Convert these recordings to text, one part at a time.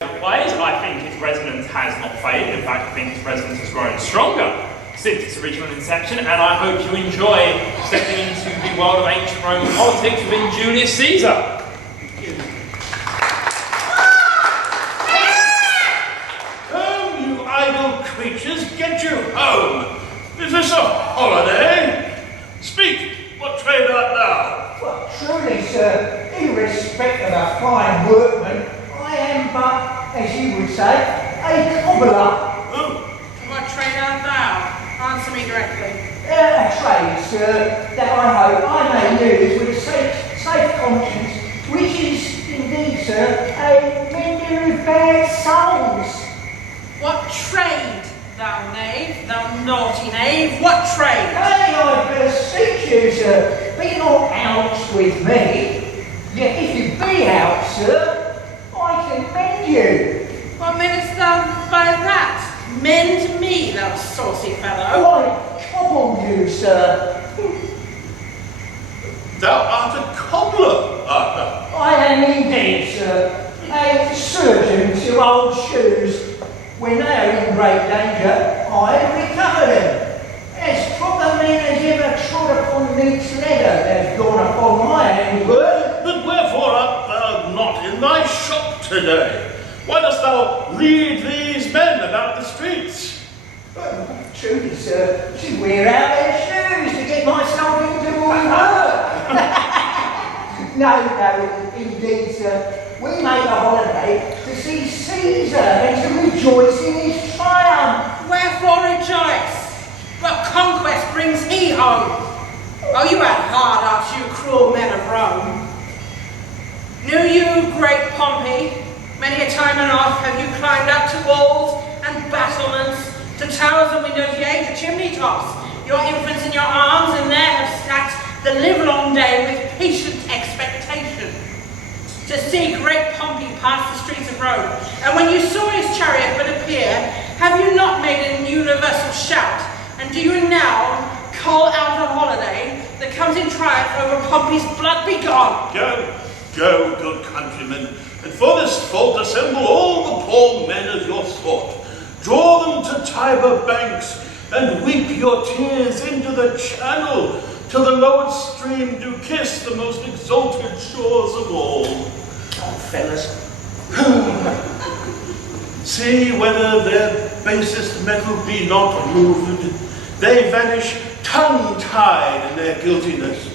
Plays. I think its resonance has not faded. In fact, I think its resonance has grown stronger since its original inception, and I hope you enjoy stepping into the world of ancient Roman politics within Julius Caesar. Home, you idle creatures, get you home! Is this a holiday? Speak, what trade art thou? Well, truly, sir, in respect of a fine workman, I am but, as you would say, a cobbler. Oh. What trade art thou? Answer me directly. A trade, sir, that I hope I may use with safe conscience, which is indeed, sir, a mender of bad souls. What trade, thou knave, thou naughty knave? What trade? Hey, I beseech you, sir, be not out with me. Yet if you be out, sir, I can mend you. What meanest thou by that? Mend me, thou saucy fellow. Why, cobble you, sir. Thou art a cobbler, art thou? I am indeed, sir, a surgeon to old shoes. When they are in great danger, I recover them. As proper men as ever trod upon neat's leather have gone upon my handwork. But wherefore art thou not in thy shop today? Why dost thou lead these men about the streets? Well, truly, sir, to wear out their shoes to get myself into my work. No, indeed, sir. We make a holiday to see Caesar and to rejoice in his triumph. Wherefore rejoice? What conquest brings he home? Oh, you had hard hearts, you cruel men of Rome. Knew you great Pompey? Many a time and oft have you climbed up to walls and battlements, to towers and windows, yea, to chimney tops. Your infants in your arms, and there have sat the livelong day with patient expectation to see great Pompey pass the streets of Rome. And when you saw his chariot but appear, have you not made an universal shout? And do you now call out a holiday that comes in triumph over Pompey's blood? Be gone! Go, good countrymen, and for this fault assemble all the poor men of your sort. Draw them to Tiber banks, and weep your tears into the channel, till the lowered stream do kiss the most exalted shores of all. Oh, fellas. See whether their basest metal be not moved. They vanish tongue-tied in their guiltiness.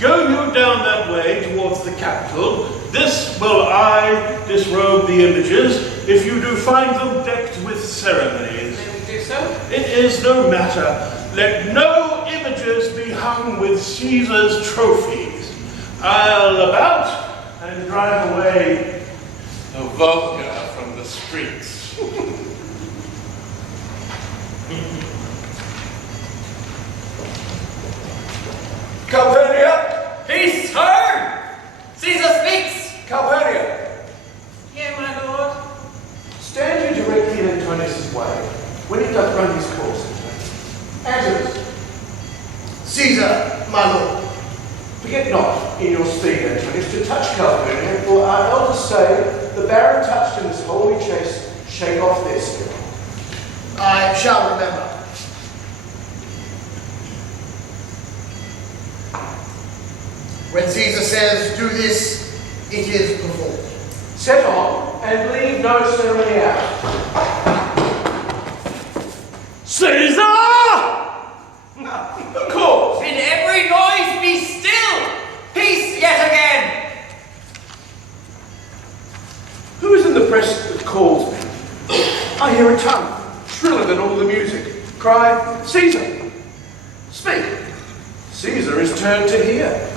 Go you down that way towards the capital. This will I disrobe the images, if you do find them decked with ceremonies. May we do so? It is no matter. Let no images be hung with Caesar's trophies. I'll about and drive away the vulgar from the streets. Calpurnia! Peace, sir! Caesar speaks! Calpurnia! Here, my lord. Stand you directly in Antonius' way, when he doth run his course. Antonius! Caesar, my lord! Forget not, in your speed, Antonius, to touch Calpurnia, for our elders say, the Baron touched in this holy chase, shake off their skill. I shall remember. When Caesar says, do this, it is performed. Set on, and leave no ceremony out. Caesar! Of course! In every noise be still! Peace yet again! Who is in the press that calls me? I hear a tongue, shriller than all the music, cry, Caesar! Speak! Caesar is turned to hear.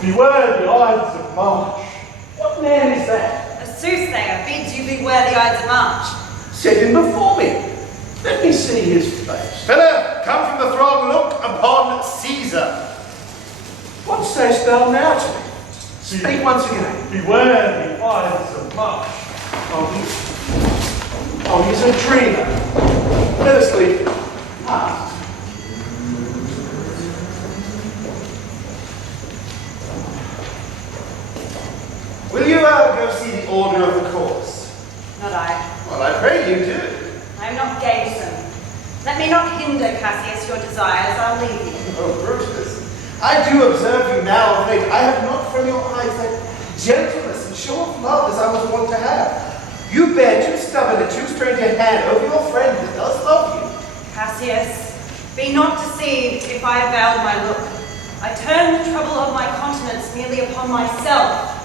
Beware the Ides of March. What man is that? A soothsayer bids you beware the Ides of March. Set him before me. Let me see his face. Fellow, come from the throng, look upon Caesar. What sayest thou now to me? Speak once again. Beware the Ides of March. Oh, he's a dreamer. Let us leave him. Ah. oversee the order of the course? Not I. Well, I pray you do. I am not gamesome. Let me not hinder, Cassius, your desires. I'll leave you. Oh, Brutus, I do observe you now of late. I have not from your eyes that gentleness and show of love as I was wont to have. You bear too stubborn and too strange a hand over your friend that does love you. Cassius, be not deceived if I veil my look. I turn the trouble of my countenance merely upon myself.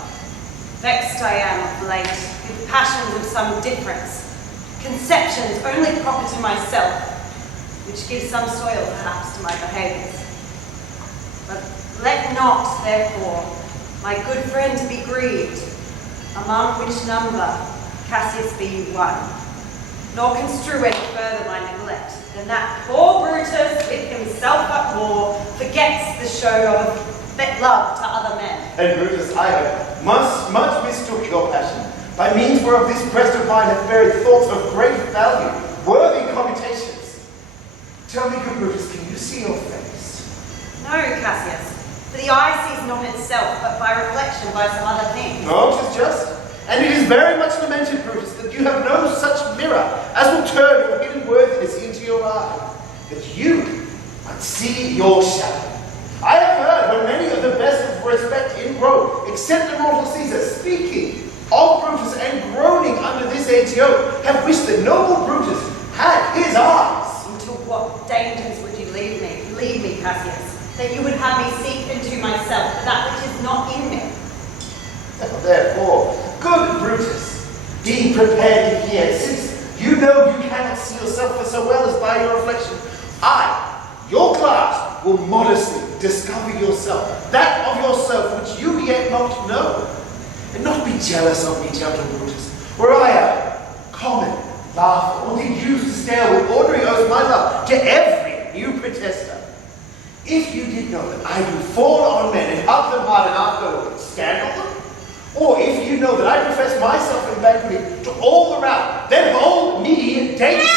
Vexed I am of late with passions of some difference, conceptions only proper to myself, which give some soil perhaps to my behaviours. But let not, therefore, my good friend be grieved, among which number Cassius be you one, nor construe any further my neglect, than that poor Brutus with himself at war forgets the show of love to other men. And Brutus, I have much mistook your passion, by means whereof this breast of mine hath buried thoughts of great value, worthy commutations. Tell me, good Brutus, can you see your face? No, Cassius, for the eye sees not itself, but by reflection by some other thing. No, 'tis just. And it is very much lamented, Brutus, that you have no such mirror as will turn your hidden worthiness into your eye, that you might see your shadow. I have heard when many of the best of respect in Rome, except the mortal Caesar, speaking of Brutus and groaning under this ATO, have wished that noble Brutus had his eyes. Into what dangers would you lead me? Lead me, Cassius, that you would have me seek into myself for that which is not in me. Therefore, good Brutus, be prepared to hear, since you know you cannot see yourself for so well as by your reflection. I, your class, will modestly discover yourself, that of yourself which you yet not know. And not be jealous of me, gentle Brutus, were I a common laugher, or did use to stare with ordinary oaths my love to every new protester. If you did know that I do fall on men and hug them hard and afterwards stand on them, or if you know that I profess myself in banqueting to all around, then hold me dangerous.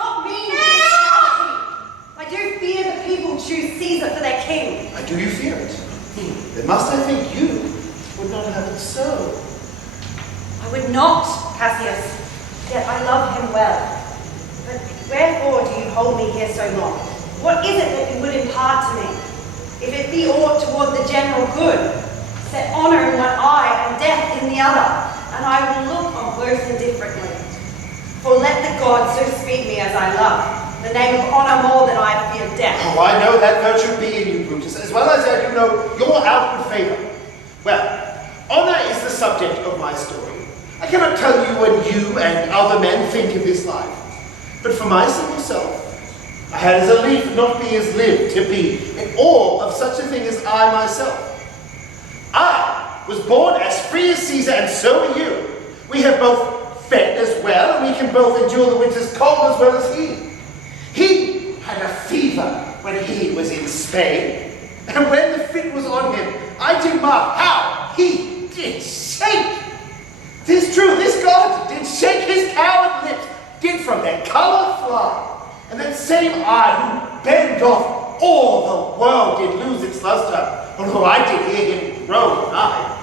What means this shouting? I do fear the people choose Caesar for their king. Do you fear it? Then must I think you would not have it so? I would not, Cassius, yet I love him well. But wherefore do you hold me here so long? What is it that you would impart to me? If it be aught toward the general good, set honour in one eye and death in the other, and I will look on both indifferently. For let the gods so speed me as I love, the name of honour more than I fear death. Oh, I know that virtue be in you, Brutus, as well as I do know your outward favour. Well, honour is the subject of my story. I cannot tell you what you and other men think of this life, but for my simple self, I had as a lief not be as lived to be in awe of such a thing as I myself. I was born as free as Caesar, and so are you. We have both fed as well, and we can both endure the winter's cold as well as he. He had a fever when he was in Spain, and when the fit was on him, I did mark how he did shake. 'Tis true, this god did shake his coward lips, did from their colour fly. And that same eye who bent off all the world did lose its lustre, although I did hear him groan nigh.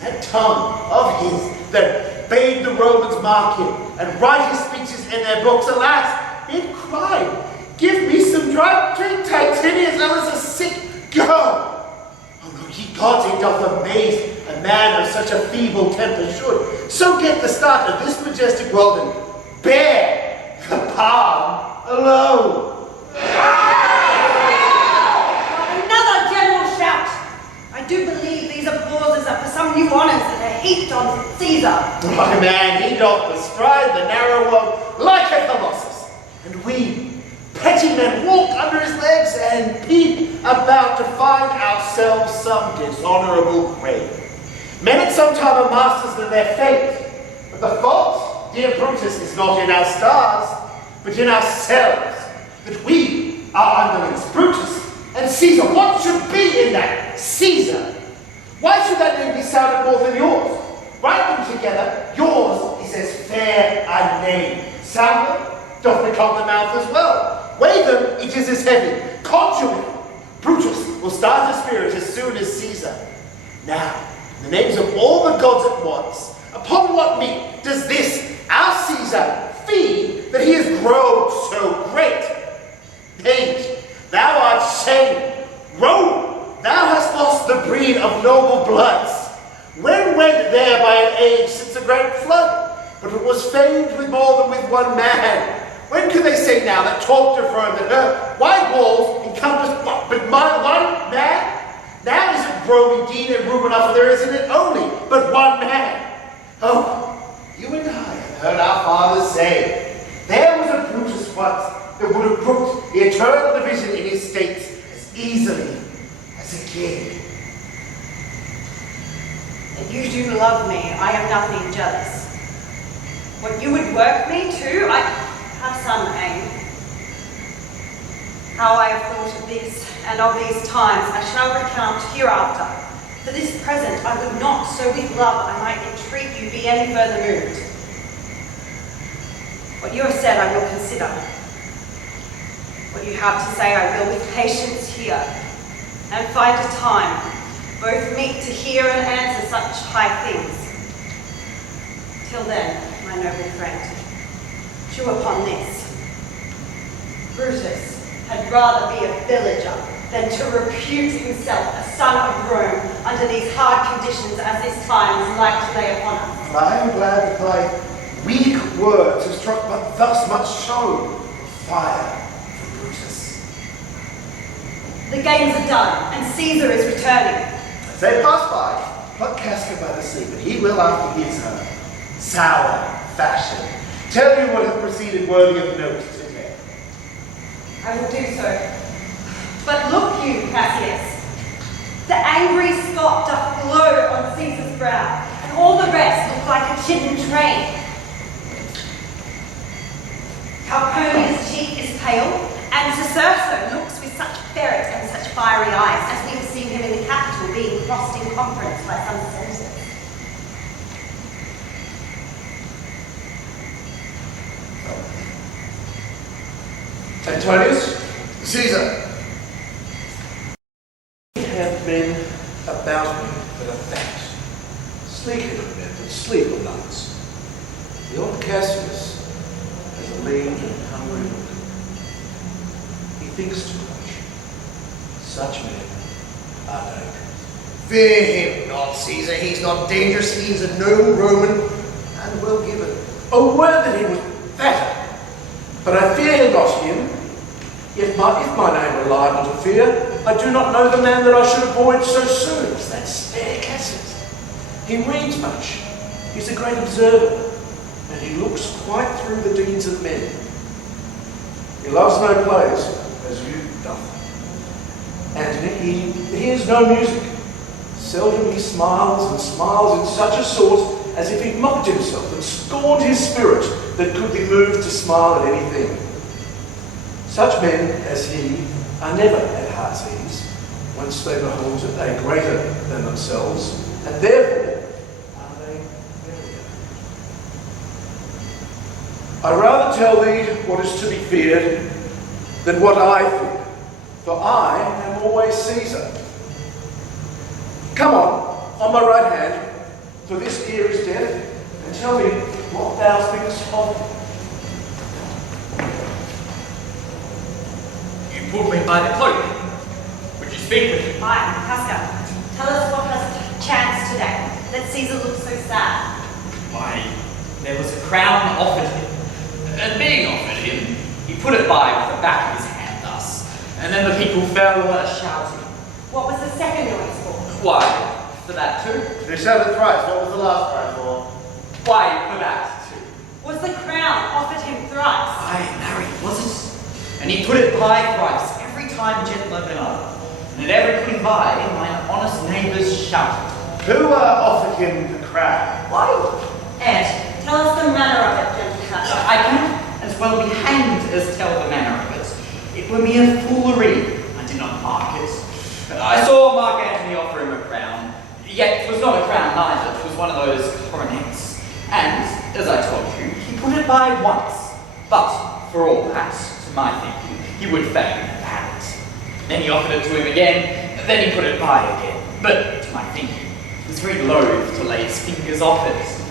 That tongue of his that bade the Romans mark him and write his speeches in their books, alas, it cried, give me some dry drink, Titinius, I was a sick girl. Although ye gods, it doth amaze a man of such a feeble temper should so get the start of this majestic world and bear the palm alone. Another general shout. I do believe these applauses are for some new honours that are heaped on Caesar. My man, he doth bestride the narrow road like a colossus, and we, petty men, walk under his legs and peep about to find ourselves some dishonourable grave. Men at some time are masters of their fate, but the fault, dear Brutus, is not in our stars, but in ourselves, that we are underlings. Brutus and Caesar, what should be in that? Caesar. Why should that name be sounded more than yours? Write them together, yours is as fair a name. Sound them, doth become the mouth as well. Weigh them, it is as heavy. Conjure them. Brutus will start a spirit as soon as Caesar. Now, in the names of all the gods at once, upon what meat does this, our Caesar, feed that he has grown so great? Page, thou art shame. Rome, thou hast lost the breed of noble bloods. When wed there by an age since a great flood, but it was famed with more than with one man. When could they say now that talked of Rome that her wide walls encompassed but my one man? Now is it Rome indeed and room enough, for there is in it only but one man. Oh, you and I have heard our fathers say, there was a Brutus once that would have brooked the eternal division in his states as easily as a king. And you do love me, I am nothing jealous. What you would work me to, I have some aim. How I have thought of this and of these times I shall recount hereafter. For this present I would not, so with love I might entreat you be any further moved. What you have said I will consider. What you have to say I will with patience hear, and find a time both meet to hear and answer such high things. Till then, my noble friend, chew upon this. Brutus had rather be a villager than to repute himself a son of Rome under these hard conditions as this time is like to lay upon us. I am glad that thy weak words have struck but thus much show fire for Brutus. The games are done, and Caesar is returning. As they pass by, pluck Casca by the sea, but he will after his sour fashion tell you what hath proceeded worthy of note today. I will do so. But look you, Cassius, the angry Scot doth glow on Caesar's brow, and all the rest look like a chidden train. Calpurnia's cheek is pale, and Caesarso looks with such ferret and such fiery eyes as we have seen him in the capital being crossed in conference by some senators. Antonius, Caesar. have men about me that are fat, sleek-headed men that sleep o' nights. The old Cassius has a lean and hungry look. He thinks too much. Such men are dangerous. Fear him not, Caesar. He's not dangerous. He is a noble Roman and well given. Oh, were that he was fatter! But I fear not him. If my name were liable to fear, I do not know the man that I should avoid so soon as that spare Cassius. He reads much. He's a great observer, and he looks quite through the deeds of men. He loves no plays, as you doth. And he hears no music. Seldom he smiles, and smiles in such a sort as if he mocked himself and scorned his spirit that could be moved to smile at anything. Such men as he are never at heart's ease, once they behold a greater than themselves, and therefore are they very young. I rather tell thee what is to be feared than what I fear, for I am always Caesar. Come on my right hand, for this ear is dead, and tell me what thou thinkest of me. You pulled me by the cloak. Would you speak with me? Fine, Casca, tell us what has chanced today that Caesar looks so sad. Why, there was a crown offered him, and being offered him, he put it by with the back of his hand thus, and then the people fell shouting. What was the second noise for? Why, for that too? They shouted thrice. What was the last cry for? Why, for that too? Was the crown offered him thrice? Aye, marry, was it? And he put it by thrice, every time gentler than other. And at every putting by, mine honest neighbours shouted. Who offered him the crown? Why? Ed, tell us the manner of it, gentle Casca. I cannot as well be hanged as tell the manner of it. It were mere foolery. I did not mark it. I saw Mark Antony offer him a crown. Yet it was not a crown neither, it was one of those coronets. And, as I told you, he put it by once. But, for all that, to my thinking, he would fain have had it. Then he offered it to him again, then he put it by again. But, to my thinking, He was very loath to lay his fingers off it.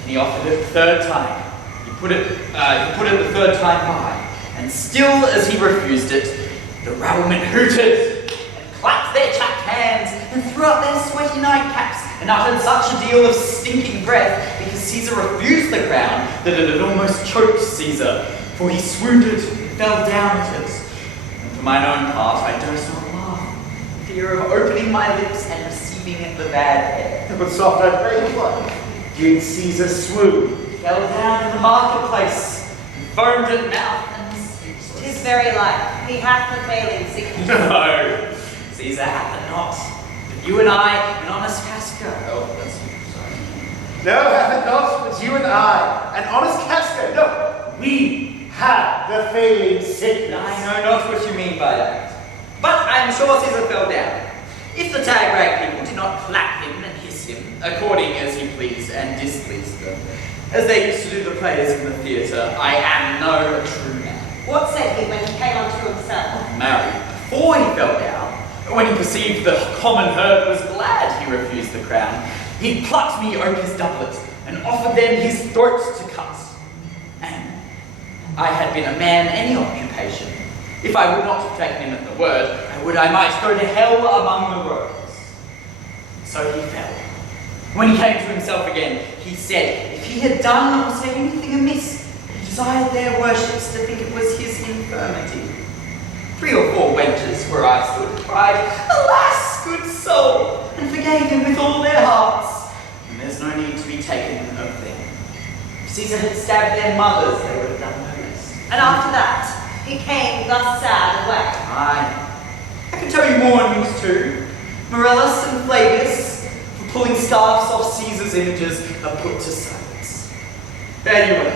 And he offered it the third time. He put it the third time by, and still as he refused it, the rabblemen hooted and clapped their chapped hands and threw up their sweaty nightcaps and uttered such a deal of stinking breath because Caesar refused the crown that it had almost choked Caesar, for he swooned and fell down at it. And for mine own part, I durst not laugh, fear of opening my lips and receiving the bad air. But soft I pray you what? Did Caesar swoon? Fell down in the marketplace, and foamed at mouth and speechless. 'Tis very like. He hath the failing sickness. No, Caesar hath it not. But you and I, an honest Casca. Oh, that's sorry. No, hath it not, but you and I, an honest Casca. No, we have the failing sickness. I know not what you mean by that. But I am sure Caesar fell down. If the tag rag people did not clap him and hiss him, according as he pleased and displeased them, as they used to do the players in the theatre, I am no true man. What said he when he came unto himself? Marry, before he fell down, when he perceived the common herd was glad he refused the crown, he plucked me ope his doublet and offered them his throat to cut. And I had been a man any occupation. If I would not have taken him at the word, I might go to hell among the roads. So he fell. When he came to himself again, he said if he had done or said anything amiss, he desired their worships to think it was his infirmity. 3 or 4 wenches where I stood cried, "Alas, good soul!" and forgave him with all their hearts. And there's no need to be taken of them. If Caesar had stabbed their mothers, they would have done no less. And after that, he came thus sad away. Aye. I can tell you more news too. Morellus and Flavius, for pulling staffs off Caesar's images, are put to silence. There you are.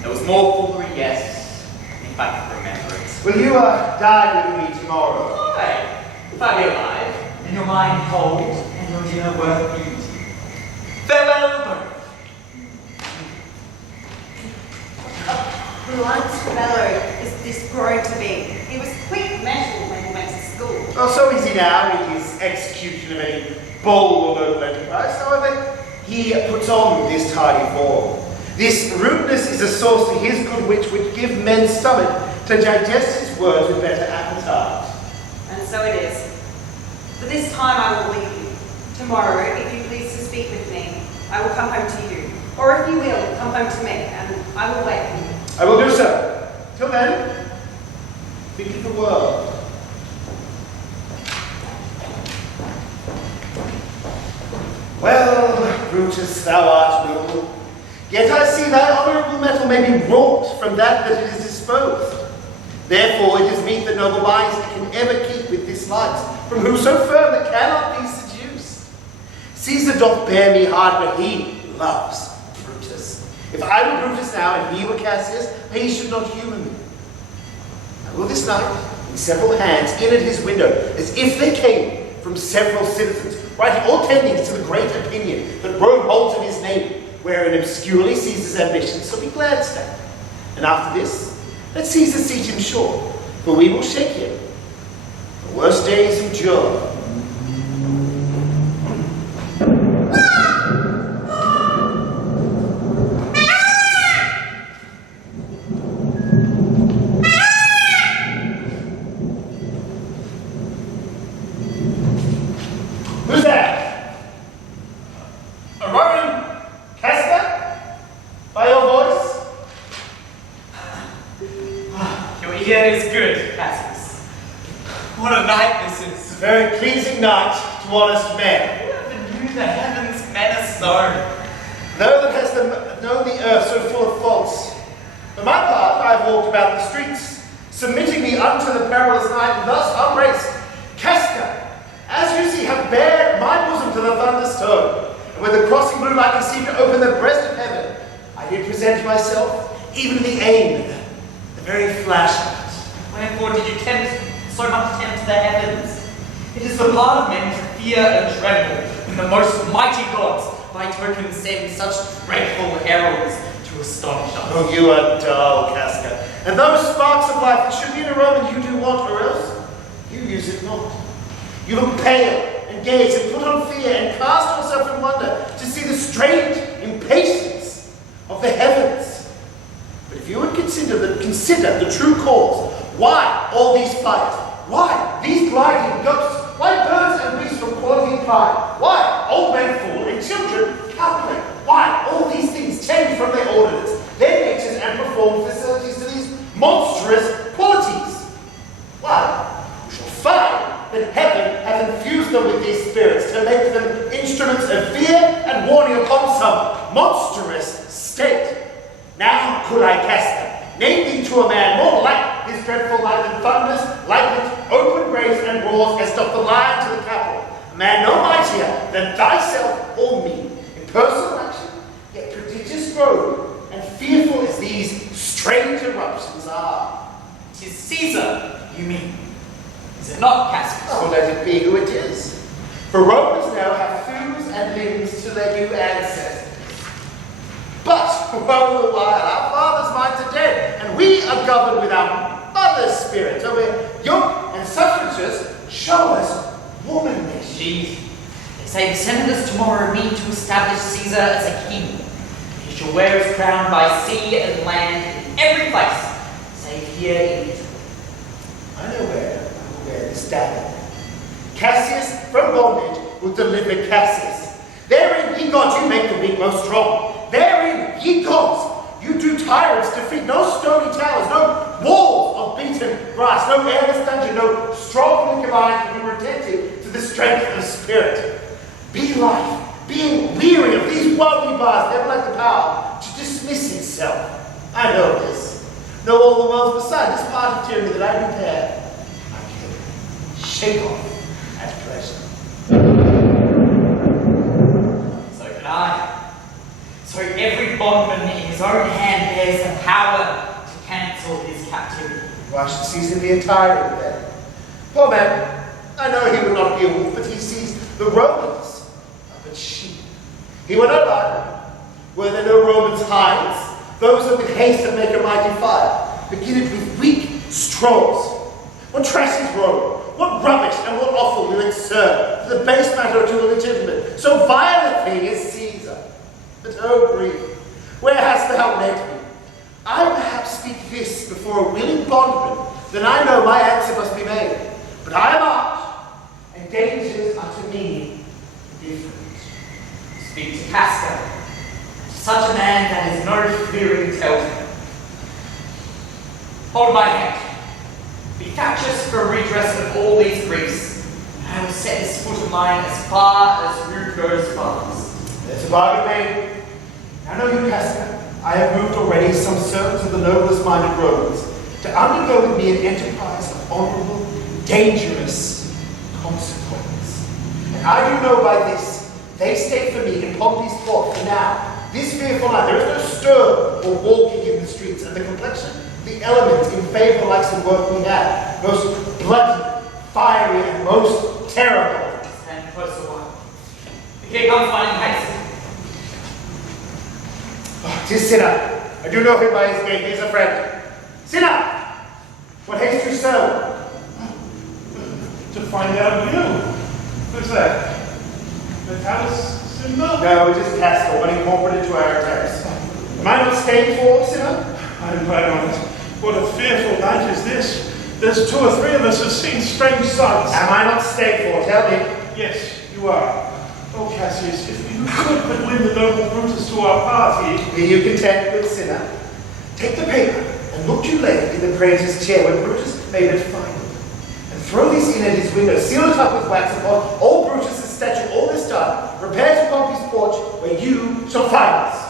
There was more foolery, yes, if I can remember it. Will you dine with me tomorrow? Aye, if I be alive, and your mind cold, and your dinner worth eating. Farewell, both. Blunt fellow is this grown to be. He was quick mental when he went to school. Well, so is he now in his execution of any bold or noble enterprise. However, he puts on this tardy form. This rudeness is a source to his good wit which give men stomach to digest his words with better appetite. And so it is. For this time I will leave you. Tomorrow, if you please to speak with me, I will come home to you. Or if you will, come home to me, and I will wait for you. I will do so. Till then, think of the world. Well, Brutus, thou art noble. Yet I see thy honourable metal may be wrought from that it is disposed. Therefore it is meet that noble minds can ever keep with this light, from whoso firm that cannot be seduced. Caesar doth bear me hard, but he loves Brutus. If I were Brutus now, and he were Cassius, he should not humour me. I will this night, in several hands, in at his window, as if they came from several citizens, writing all tending to the great opinion that Rome holds of his name, wherein obscurely Caesar's ambition shall be glad stand. And after this, let Caesar seat him short, for we will shake him. The worst days endure. Who's that? A Roman Casca? By your voice? Your ear is good, Cassius. What a night this is. A very pleasing night to honest men. Whoever knew the heavens meant us so? Though that has known the earth so full of faults. For my part, I have walked about the streets, submitting me unto the perilous night, and thus unbraced. Casca, as you see, have bared my bosom to the thunder's tone, and when the crossing blue lightning seemed to open the breast of heaven, I did present myself, even the aim, the very flash of it. Wherefore did you so much tempt the heavens? It is the part of men to fear and tremble when the most mighty gods by token send such dreadful heralds to astonish us. Oh, you are dull, Casca. And those sparks of life that should be in a Roman you do want, or else you use it not. You look pale and and gaze and put on fear and cast yourself in wonder to see the strange impatience of the heavens. But if you would consider the true cause, why all these fires? Why these blinding ghosts? Why birds and beasts from quality fire? Why old men fool and children calculate? Why all these things change from their ordinance, their natures and perform facilities to these monstrous qualities? Why? We shall find that heaven hath infused them with these spirits to make them instruments of fear and warning upon some monstrous state. Now could I cast them, name thee to a man more like his dreadful light than thunders, lightnings, open graves and roars, as doth the lion to the cattle. A man no mightier than thyself or me, in personal action, yet prodigious growth, and fearful as these strange eruptions are. 'Tis Caesar, you mean? Is it not, Cassius? Oh, let it be who it is. For Romans now have thews and limbs to their new ancestors. But, woe the while, our fathers' minds are dead, and we are governed with our mother's spirit. So we're young and suffrages show us womanness. Jeez. They say the senators tomorrow meet to establish Caesar as a king. He shall wear his crown by sea and land in every place, save here in Italy. I know where this dagger. Cassius from bondage will deliver Cassius. Therein, ye gods, you make the weak most strong. Therein, ye gods, you do tyrants defeat. No stony towers, no walls of beaten brass, no airless dungeon, no strong link of iron can be retentive to the strength of the spirit. Be life, being weary of these worldly bars, never lack the power to dismiss itself. I know this. Know all the worlds beside this part of tyranny that I repair. Shake off at pleasure. So can I. So every bondman in his own hand bears the power to cancel his captivity. Why should Caesar be a tyrant then? Poor man, I know he would not be a wolf, but he sees the Romans are but sheep. He were no lion. Were there no Romans' hides? Those that with haste and make a mighty fire. Begin it with weak straws. What trashes Rome? What rubbish and what offal will it serve to the base matter or to a legitimate? So vile a thing is Caesar. But oh, breathe, where hast thou led me? I perhaps speak this before a willing bondman, then I know my answer must be made. But I am armed, and dangers are to me different. Speak to Casca, to such a man that is no fearing telltale. Hold my hand. Be factious for redress of all these griefs. I will set this foot of mine as far as root goes farthest. There's a bargain made. Now know you, Casca, I have moved already some servants of the noblest minded Romans to undergo with me an enterprise of honorable, dangerous consequence. And I do know by this, they stay for me in Pompey's port for now. This fearful night, there is no stir or walking in the streets, and the complexion, the elements in favor likes the work we have, most bloody, fiery, and most terrible. Stand close a while. The king comes finding haste. Oh, 'tis Cinna. I do know him by his name. He is a friend. Cinna! What haste you so? To find out you. Who's that? Natalis Cinna? No, it is Casca, one incorporated to our attacks. Am I not staying for, Cinna? I'm glad on it. What a fearful night is this. There's 2 or 3 of us have seen strange sights. Am I not stayed for? Tell me. Yes, you are. Oh, Cassius, if you could but win the noble Brutus to our party. Be you content with Cinna? Take the paper and look you lay in the praetor's chair when Brutus made it final. And throw these in at his window, seal it up with wax upon all Brutus's statue all this time. Repair to Pompey's porch where you shall find us.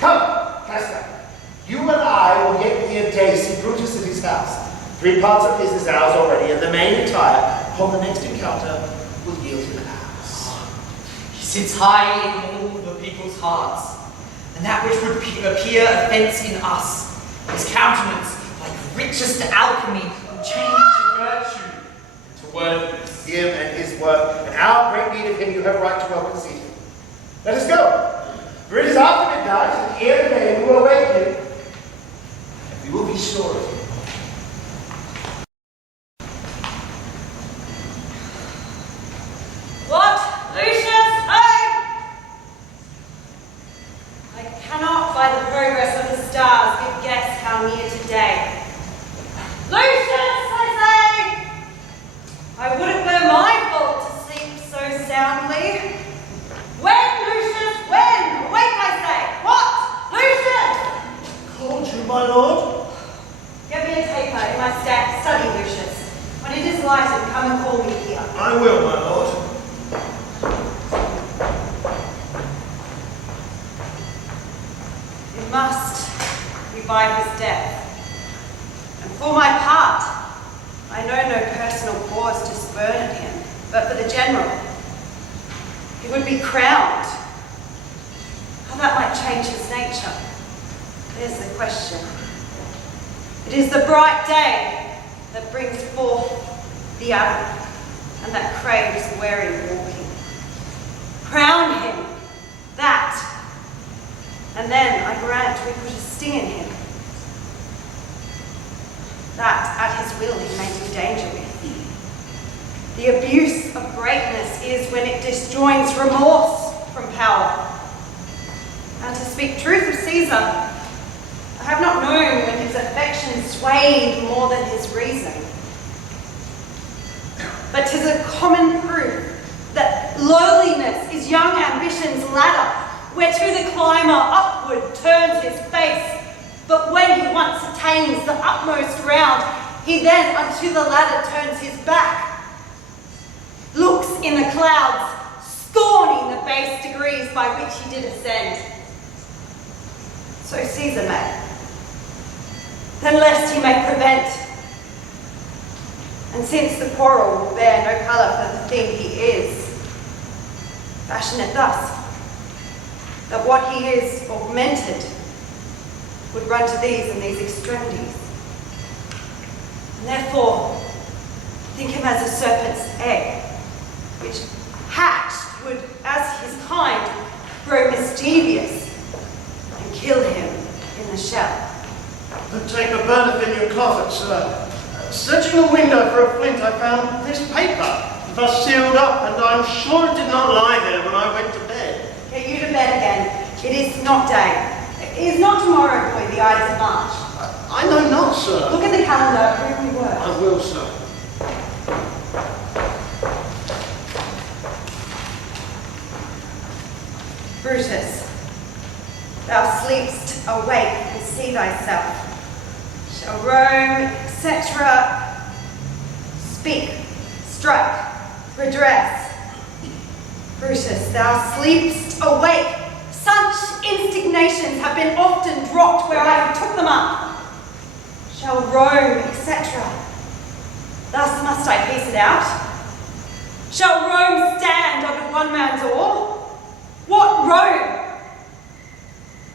Come, Casca. You and I will yet be a day see Brutus at his house. 3 parts of his is ours already, and the main attire upon the next encounter will yield him ours. He sits high in all the people's hearts, and that which would appear offence in us, his countenance, like richest alchemy, will change to virtue and to worthiness. Him and his work, and our great need of him you have right to well conceive. Let us go. For it is after midnight, and ere the day we will await him, and we will be sure of him. my lord. Get me a taper in my study, Lucius. When it is lighted, come and call me here. I will, my lord. It must be by his death. And for my part, I know no personal cause to spurn at him, but for the general, he would be crowned. How that might change his nature, there's the question. It is the bright day that brings forth the abbot, and that craves weary walking. Crown him, that, and then I grant we put a sting in him, that at his will he may do danger with. The abuse of greatness is when it disjoins remorse from power. And to speak truth of Caesar, I have not known when his affection swayed more than his reason. But 'tis a common proof that lowliness is young ambition's ladder, whereto the climber upward turns his face. But when he once attains the utmost round, he then unto the ladder turns his back, looks in the clouds, scorning the base degrees by which he did ascend. So Caesar may, then lest he may prevent. And since the quarrel will bear no colour for the thing he is, fashion it thus, that what he is augmented would run to these and these extremities. And therefore, think him as a serpent's egg, which hatched would, as his kind, grow mischievous and kill him in the shell. The taper burneth in your closet, sir. Searching the window for a flint, I found this paper, thus sealed up, and I am sure it did not lie there when I went to bed. Get you to bed again. It is not day. It is not tomorrow, boy, the Ides of March. I know not, sir. Look at the calendar, prove me word. I will, sir. Brutus, thou sleepst awake and see thyself. Shall Rome, etc. speak, strike, redress. Brutus, thou sleepst awake. Such insignations have been often dropped where I took them up. Shall Rome, etc. Thus must I piece it out. Shall Rome stand under one man's oar? What Rome?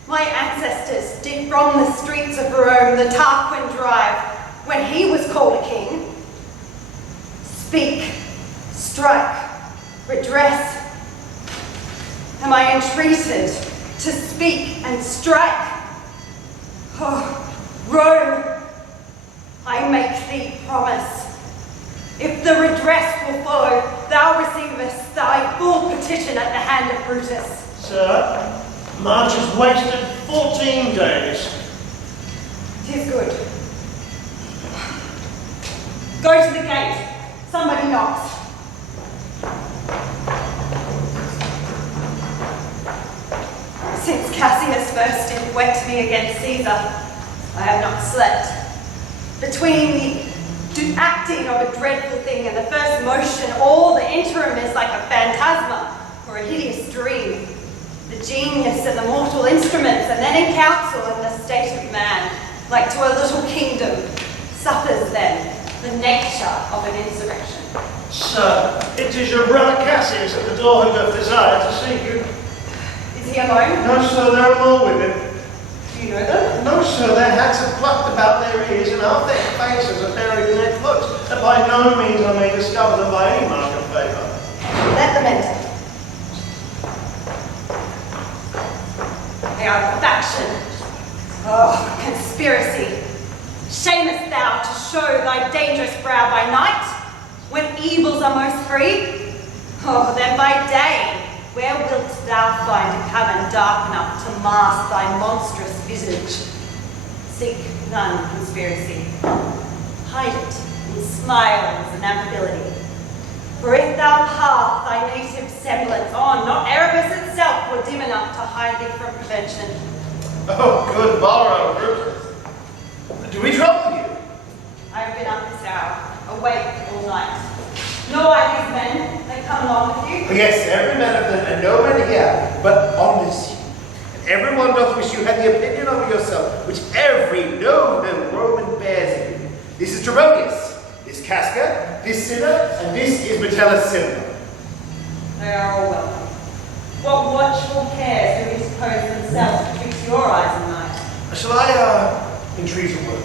My ancestors did from the streets of Rome the Tarquin drive when he was called a king. Speak, strike, redress. Am I entreated to speak and strike? Oh, Rome, I make thee promise. If the redress will follow, thou receivest thy full petition at the hand of Brutus. Sir, March has wasted 14 days. 'Tis good. Go to the gate. Somebody knocks. Since Cassius first did whet me against Caesar, I have not slept. Between the acting of a dreadful thing and the first motion, all the interim is like a phantasma or a hideous dream. The genius and the mortal instruments, and then in council in the state of man, like to a little kingdom, suffers then the nature of an insurrection. Sir, it is your brother Cassius at the door who doth desire to see you. Is he alone? No, sir, there are more with him. Do you know them? No, sir, their hats are plucked about their ears, and half their faces are buried in their cloaks, and by no means I may discover them by any mark of favour. Let them enter. They are faction. Oh, conspiracy. Shamest thou to show thy dangerous brow by night, when evils are most free? Oh, then by day, where wilt thou find a cavern dark enough to mask thy monstrous visage? Seek none conspiracy. Hide it in smiles and affability. For if thou path thy native semblance on, not Erebus itself were dim enough to hide thee from prevention. Oh, good borrow, Brutus. Do we trouble you? I've been up this hour, awake all night. Know I these men that come along with you? Oh, yes, every man of them, and no man here, but honest you. And everyone doth wish you had the opinion of yourself, which every noble Roman bears in you. This is Julius, this Casca, this Cinna, and this is Metellus Cinna. They are all welcome. What watchful cares do we suppose themselves betwixt your eyes and mine? Shall I, entreat a word?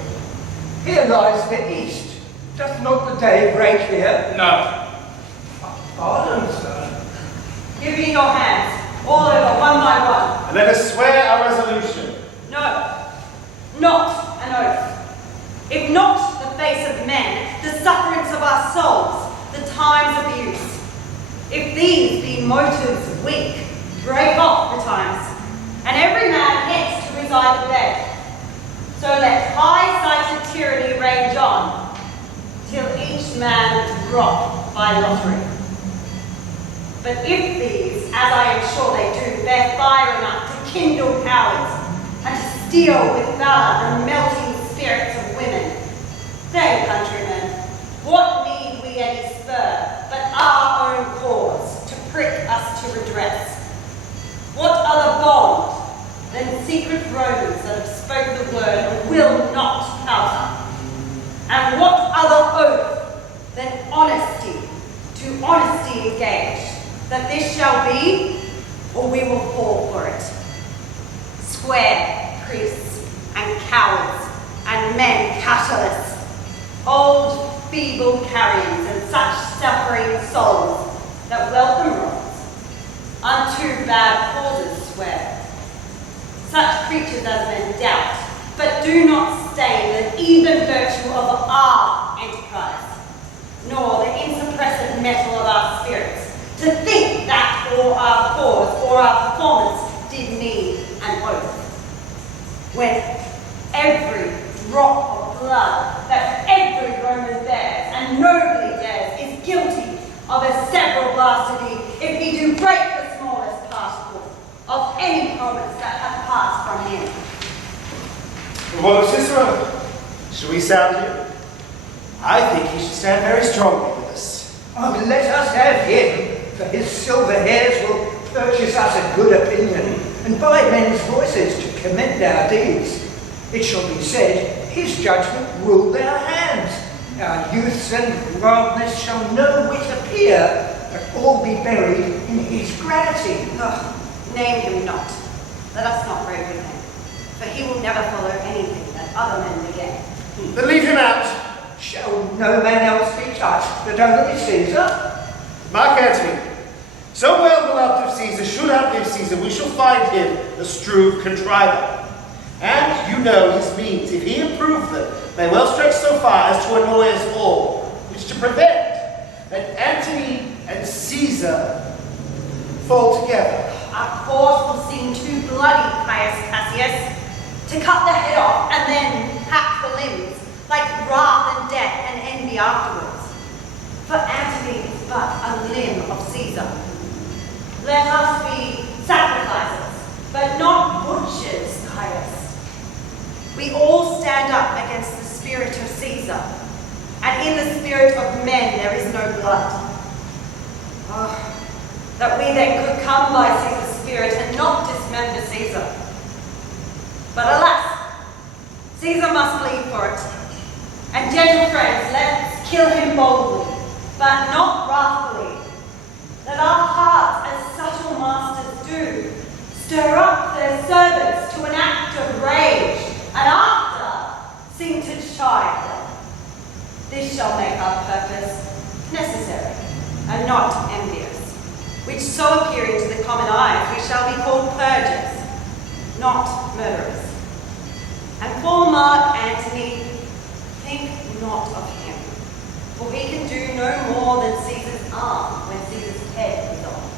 Here lies the east. Doth not the day break here? No. Pardon, sir. Give me your hands, all over, one by one. And let us swear our resolution. No, not an oath. If not the face of men, the sufferance of our souls, the times of use. If these be motives weak, break off betimes, and every man hence to reside abed. So let high-sighted tyranny rage on, till each man drop by lottery. But if these, as I am sure they do, bear fire enough to kindle cowards, and to steal with valour the melting spirits of women, then, countrymen, what need we any spur but our own cause to prick us to redress? What other bond than secret Romans that have spoken the word and will not counter? And what other oath than honesty to honesty engaged, that this shall be, or we will fall for it? Swear, priests and cowards and men catterless, old feeble carrions and such suffering souls that welcome wrongs, unto bad causes swear. Such creatures as men doubt, but do not stain the even virtue of our enterprise, nor the insuppressive metal of our spirits, to think that or our cause or our performance did need an oath. When every drop of blood that every Roman bears, and nobly bears, is guilty of a several bastardy, if he do break the smallest particle of any promise that hath passed from him. What of Cicero? Shall we sound him? I think he should stand very strongly with us. Oh, let us have him, for his silver hairs will purchase us a good opinion, and by men's voices to commend our deeds. It shall be said, his judgment ruled our hands. Our youths and wildness shall no whit appear, but all be buried in his gravity. Oh, name him not. Let us not break with him, for he will never follow anything that other men began. Then leave him out. Shall no man else be touched, but only Caesar? Mark Antony, so well beloved of Caesar, should outlive Caesar, we shall find him the Struve contriver. And you know his means, if he improve them, may well stretch so far as to annoy us all, which to prevent that Antony and Caesar fall together. Our cause will seem too bloody, pious Cassius, to cut the head off and then hack the limbs, like wrath and death and envy afterwards. For Antony is but a limb of Caesar. Let us be sacrifices, but not butchers, Caius. We all stand up against the spirit of Caesar, and in the spirit of men there is no blood. Oh, that we then could come by Caesar's spirit and not dismember Caesar. But alas, Caesar must bleed for it. And gentle friends, let's kill him boldly, but not wrathfully. Let our hearts, as subtle masters do, stir up their servants to an act of rage, and after seem to chide them. This shall make our purpose necessary, and not envious, which so appearing to the common eyes, we shall be called purgers, not murderers. And for Mark Antony, think not of him, for he can do no more than Caesar's arm when Caesar's head is on.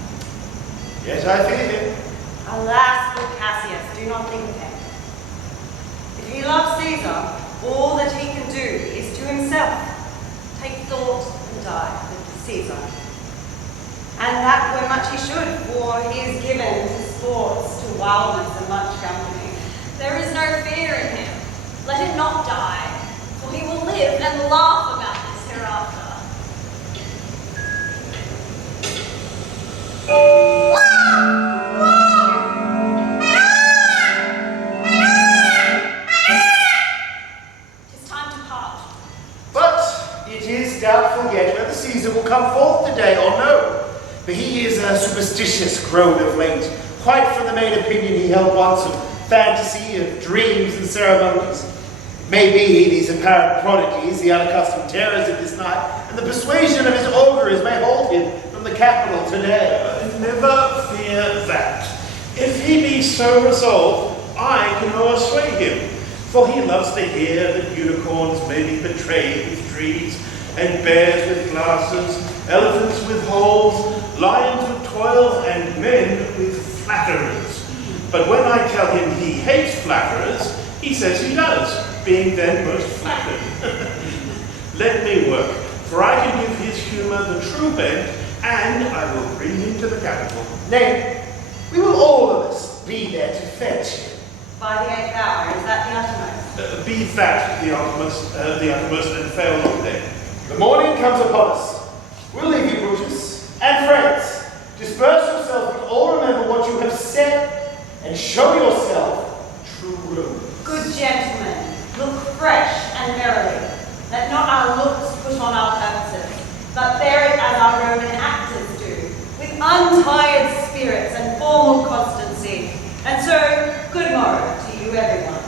Yet I fear him. Alas, good Cassius, do not think of him. If he loves Caesar, all that he can do is to himself take thought and die with Caesar. And that were much he should, for he is given to sports, to wildness, and much company. There is no fear in him. let it not die, for he will live and laugh about this hereafter. Tis time to part. But it is doubtful yet whether Caesar will come forth today or no, for he is a superstitious grown of late, quite from the main opinion he held once of fantasy, of dreams and ceremonies. It may be these apparent prodigies, the unaccustomed terrors of this night, and the persuasion of his auguries may hold him from the capital today. Never fear that. If he be so resolved, I can o'ersway him. For he loves to hear that unicorns may be betrayed with trees, and bears with glasses, elephants with holes, lions with toil, and men with flatterers. But when I tell him he hates flatterers, he says he does, being then most flattered. Let me work, for I can give his humour the true bent, and I will bring him to the capital. Nay, we will all of us be there to fetch him. By the 8th hour, is that the uttermost? Be that the uttermost, and fail not then. The morning comes upon us. We'll leave you, Brutus, and friends. Disperse yourself, but all remember what you have said, and show yourself true room. Good gentlemen, look fresh and merrily. Let not our looks put on our purposes, but bear it as our Roman actors do, with untired spirits and formal constancy. And so, good morrow to you everyone.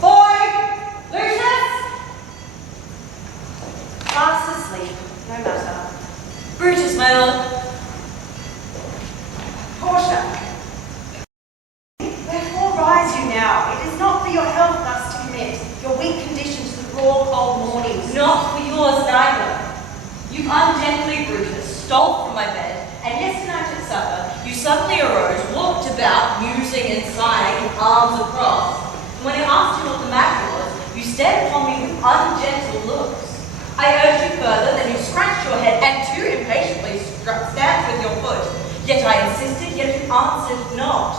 Boy! Lucius! Fast asleep, no matter. Brutus, my lord. Portia. Wherefore rise you now? It is not for your health thus to commit your weak condition to the raw cold mornings. Not for yours neither. You ungently, Brutus, stole from my bed, and yesterday night at supper, you suddenly arose, walked about, musing and sighing, arms across. And when I asked you what the matter was, you stared upon me with ungentle looks. I urged you further, then you scratched your head, and too impatiently stamped with your foot. Yet I insisted, yet you answered not.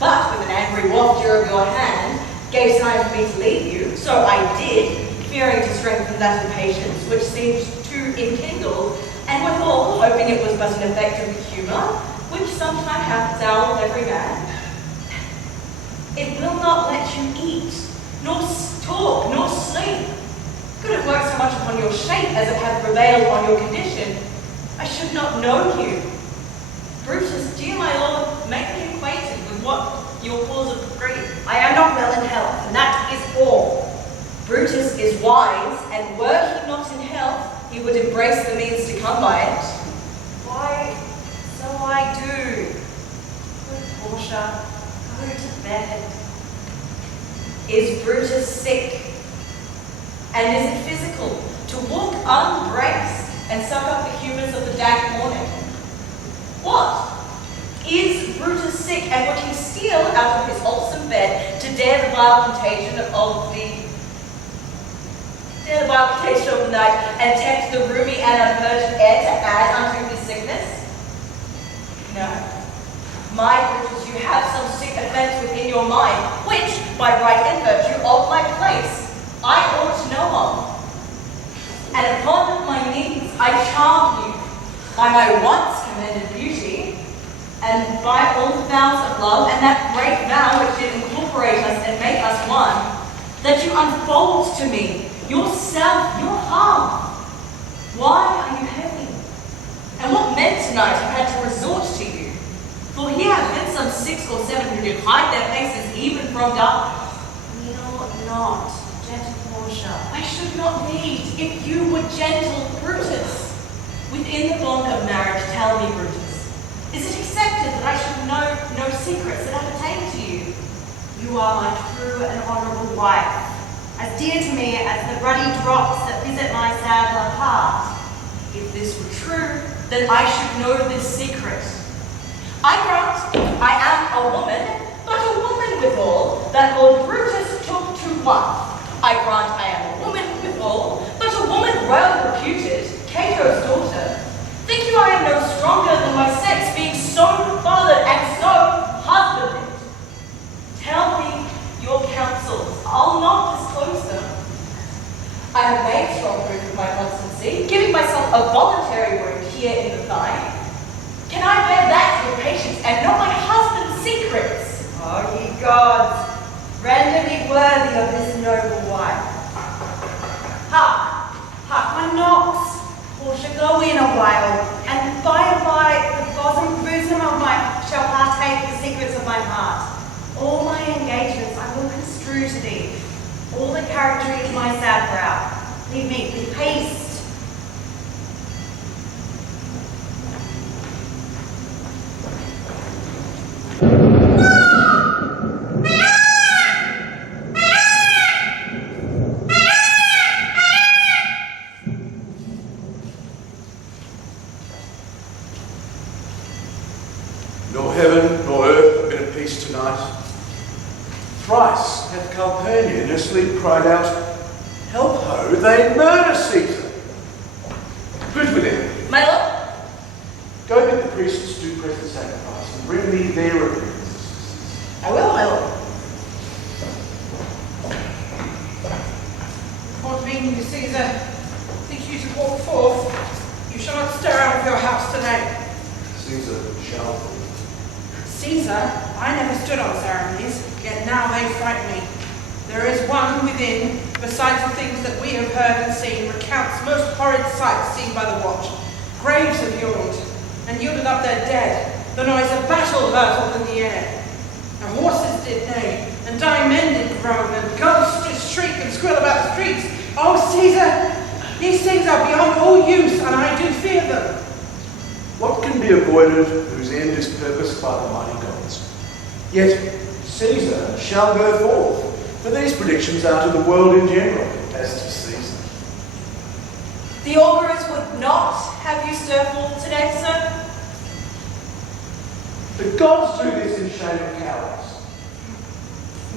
But with an angry wafture of your hand, gave sign for me to leave you, so I did, fearing to strengthen that impatience which seemed to enkindle, and withal hoping it was but an effect of the humour, which sometime hath with every man. It will not let you eat, nor talk, nor sleep. Could it work so much upon your shape as it hath prevailed on your condition, I should not know you. Brutus, dear my lord, make me acquainted with what your cause of grief. I am not well in health, and that is all. Brutus is wise, and were he not in health, he would embrace the means to come by it. Why, so I do. Good Portia, go to bed. Is Brutus sick? And is it physical to walk unbraced and suck up the humours of the dank morning? What? Is Brutus sick, and would he steal out of his wholesome bed to dare the vile contagion of the night and tempt the roomy and unpurged air to add unto his sickness? No. My Brutus, you have some sick offence within your mind, which, by right and virtue of my place, I ought to know of. And upon my knees I charm you, by my once commended beauty, and by all the vows of love, and that great vow which did incorporate us and make us one, that you unfold to me yourself, your heart. Why are you heavy? And what men tonight have had to resort to you? For here have been some 6 or 7 who did hide their faces even from darkness. Kneel not, gentle Portia. I should not need if you were gentle, Brutus. Within the bond of marriage, tell me, Brutus, is it accepted that I should know no secrets that appertain to you? You are my true and honourable wife, as dear to me as the ruddy drops that visit my sadler heart. If this were true, then I should know this secret. I grant I am a woman, but a woman withal, that Lord Brutus took to wife. I grant I am a woman withal, but a woman well reputed, Cato's daughter. Think you I am no stronger than my sex, a voluntary wound here in the thigh. Can I bear that with patience and not my husband's secrets? Oh, ye gods, render me worthy of this noble wife. Hark, my knocks. Portia, go in a while, and by and by the bosom of my shall partake the secrets of my heart. All my engagements I will construe to thee. All the charactery of my sad brow. Leave me with haste. Nor heaven nor earth have been at peace tonight. Thrice hath Calpurnia in her sleep cried out, "Help ho, they murder Caesar!" Good within. My lord? Go bid the priests do present sacrifice and bring me their appearances. I will, my lord. For to mean you, Caesar, think you to walk forth, you shall not stir out of your house today. Caesar shall. Caesar, I never stood on ceremonies, yet now they frighten me. There is one within, besides the things that we have heard and seen, recounts most horrid sights seen by the watch. Graves have yawned, and yielded up their dead. The noise of battle hurtled in the air. The horses did neigh, and dying men did groan, and ghosts did shriek and squeal about the streets. Oh, Caesar, these things are beyond all use, and I do fear them. What can be avoided whose end is purposed by the mighty gods? Yet Caesar shall go forth, for these predictions are to the world in general, as to Caesar. The augurs would not have you stir forth today, sir? The gods do this in shame of cowardice.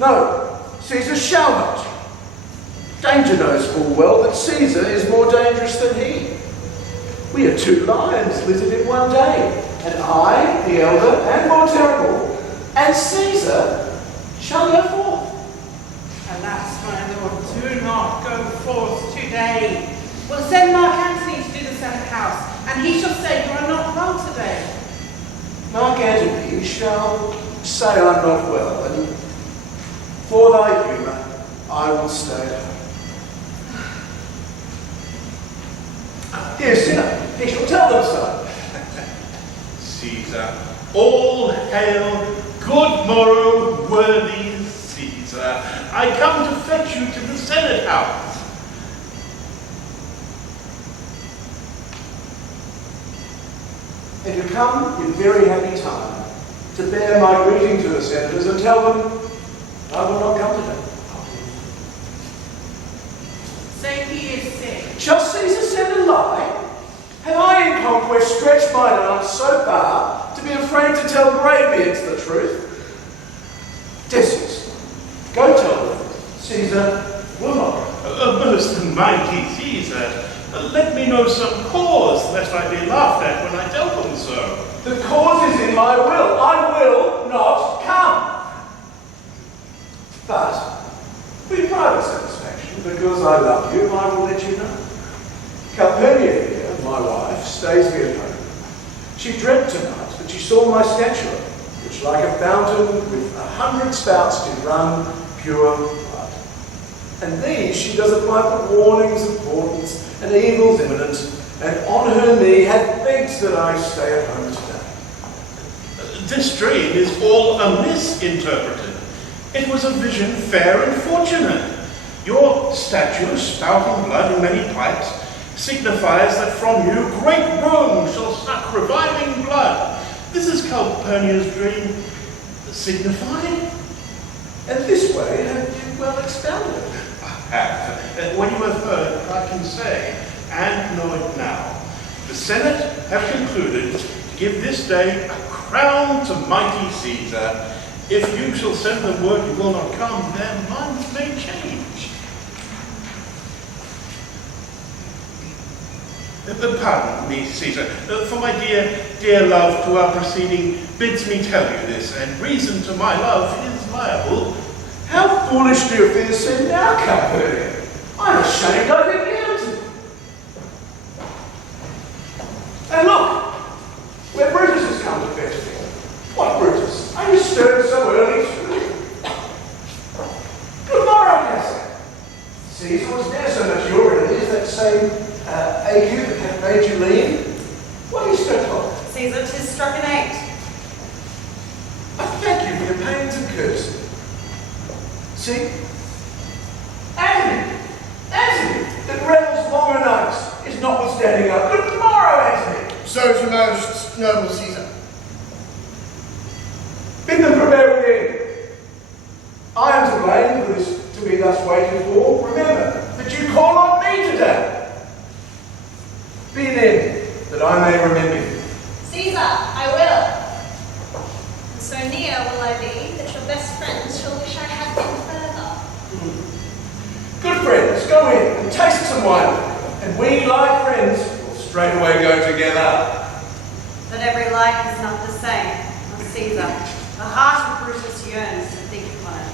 No, Caesar shall not. Danger knows full well that Caesar is more dangerous than he. We are two lions littered in one day, and I, the elder and more terrible, and Caesar shall go forth. Alas, my lord, do not go forth today. We'll send Mark Antony to do the Senate House, and he shall say you are not well today. Mark Antony shall say I'm not well, and for thy humour I will stay at home. Dear sinner, he shall tell them so. Caesar, all hail, good morrow, worthy Caesar. I come to fetch you to the Senate House. And you come in very happy time to bear my greeting to the senators and tell them I will not come today. Say he is sick. Shall Caesar send a lie? Have I in conquest stretched mine arm so far to be afraid to tell greybeards the truth? Decius, go tell them Caesar will not. Most mighty Caesar, let me know some cause, lest I be laughed at when I tell them so. The cause is in my will. I will not come. But, for your private satisfaction, because I love you, I will let you know. Calpurnia here, my wife, stays me at home. She dreamt tonight that she saw my statue, which like a fountain with 100 spouts did run pure blood. And these she does apply for warnings of portents and evils imminent, and on her knee hath begged that I stay at home today. This dream is all amiss interpreted. It was a vision fair and fortunate. Your statue, spouting blood in many pipes, signifies that from you great Rome shall suck reviving blood. This is Calpurnia's dream signifying. And this way have you well expounded. I have. When you have heard, I can say, and know it now. The Senate have concluded to give this day a crown to mighty Caesar. If you shall send them word you will not come, their minds may change. Pardon me, Caesar, for my dear love to our proceeding bids me tell you this, and reason to my love is liable. How foolish do your fears seem now, Calpurnia? I'm ashamed I didn't answer. Caesar, was near so much your is that same ague that hath made you lean? What are you struck of? Caesar, 'tis struck an 8. I thank you for your pains and courtesy. See? Antony! That revels longer nights is notwithstanding our good tomorrow, Antony! So to most noble Caesar. Bid them prepare within. I am to blame for this to be thus waited for. Remember that you call on me today. Be then, that I may remember you. Caesar, I will. And so near will I be that your best friends shall wish I had been further. Good friends, go in and taste some wine, and we, like friends, will straightway go together. But every life is not the same. O Caesar, the heart of Brutus yearns to think upon it.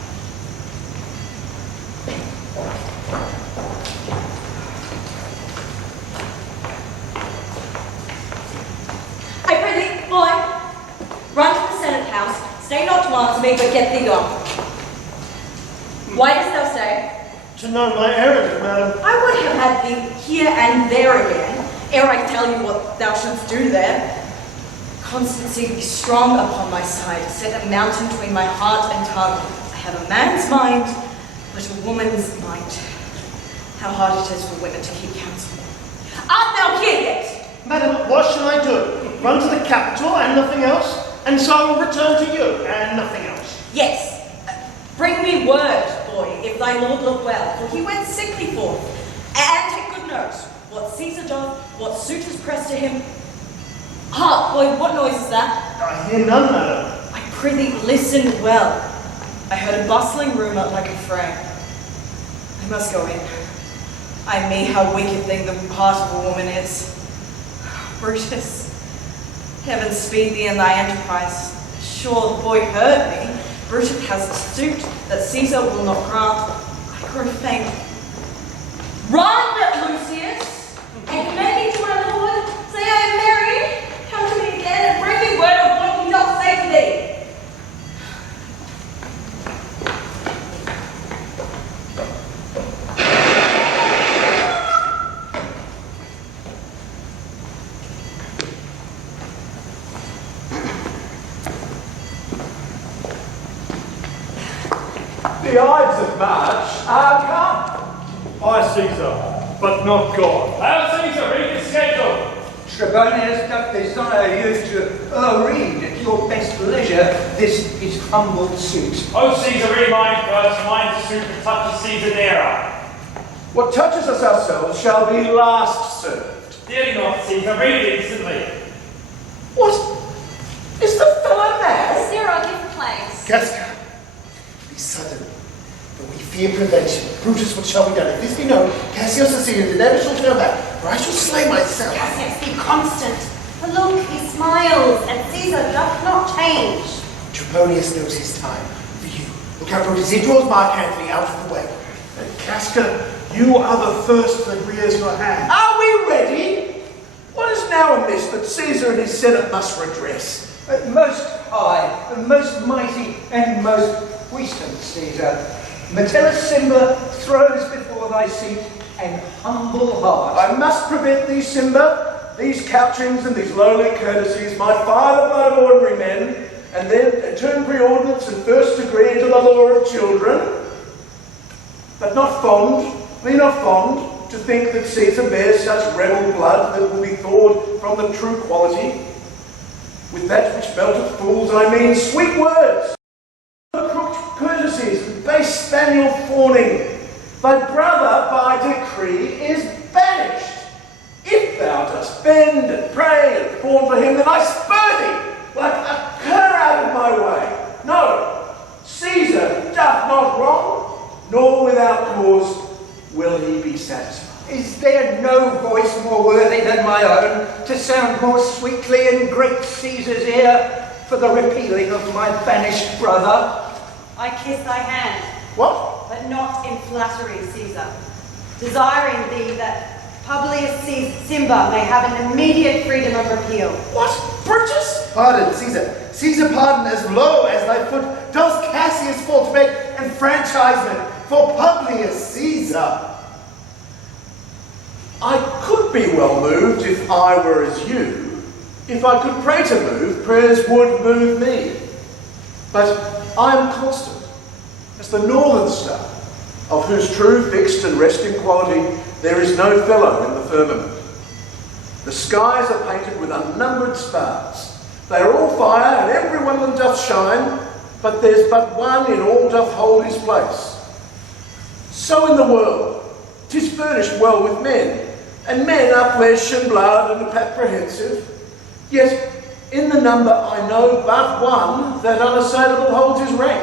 I pray thee, boy, run to the Senate house, stay not to answer me, but get thee gone. Why dost thou stay? To know my errand, madam. I would have had thee here and there again, ere I tell you what thou shouldst do there. Constancy be strong upon my side, set a mountain between my heart and tongue. I have a man's mind, but a woman's mind. How hard it is for women to keep counsel. Art thou here yet? Madam, what shall I do? Run to the capital and nothing else? And so I will return to you and nothing else. Yes. Bring me word, boy, if thy lord look well, for he went sickly forth. And take good note, what Caesar doth, what suitors press to him. Hark, boy, what noise is that? I hear none, madam. I prithee, listen well. I heard a bustling rumour like a fray. I must go in. Ay me, how wicked thing the heart of a woman is. Brutus, heaven speed thee in thy enterprise. Sure, the boy heard me. Brutus has a suit that Caesar will not grant. I grow faint. Run, Lucius, and commend me to my lord. Say I am married. Come to me again and bring me word of what he doth say to thee. The Ides of March are come. I, Caesar, but not God. Hail Caesar, read the schedule. Trebonius doth desire you to read at your best leisure this his humble suit. Oh Caesar, read mine first. Mine's a suit that touches Caesar nearer. What touches us ourselves shall be last served. Dearly not, Caesar, read it instantly. What? Is the fellow mad? Zero, give place. Casca, be sudden, but we fear prevention. Brutus, what shall be done? If this be known, Cassius Sicilian never shall turn back, for I shall slay myself. Cassius, be constant. For look, he smiles, and Caesar doth not change. Trebonius knows his time. For you, look out, Brutus, he draws Mark Antony out of the way. And Casca, you are the first that rears your hand. Are we ready? What is now amiss that Caesar and his Senate must redress? Most high, and most mighty, and most puissant Caesar, Metellus Simba throws before thy seat an humble heart. I must prevent these, Simba, these couchings and these lowly courtesies might fire the blood of ordinary men, and then turn preordinance and first degree into the law of children. But not fond, be not fond, to think that Caesar bears such rebel blood that will be thawed from the true quality. With that which melteth fools, I mean sweet words, crooked courtesies, and base spaniel fawning. Thy brother, by decree, is banished. If thou dost bend and pray and fawn for him, then I spur thee like a cur out of my way. No, Caesar doth not wrong, nor without cause will he be satisfied. Is there no voice more worthy than my own to sound more sweetly in great Caesar's ear for the repealing of my banished brother? I kiss thy hand, What? but not in flattery, Caesar, desiring thee that Publius Simba may have an immediate freedom of repeal. What? Brutus? Pardon, Caesar. Caesar pardon as low as thy foot does Cassius fall to make enfranchisement for Publius Caesar. I could be well moved if I were as you. If I could pray to move, prayers would move me. But I am constant as the northern star, of whose true, fixed and resting quality there is no fellow in the firmament. The skies are painted with unnumbered sparks. They are all fire, and every one of them doth shine, but there's but one in all doth hold his place. So in the world, 'tis furnished well with men, and men are flesh and blood and apprehensive. Yet in the number I know but one that unassailable holds his rank,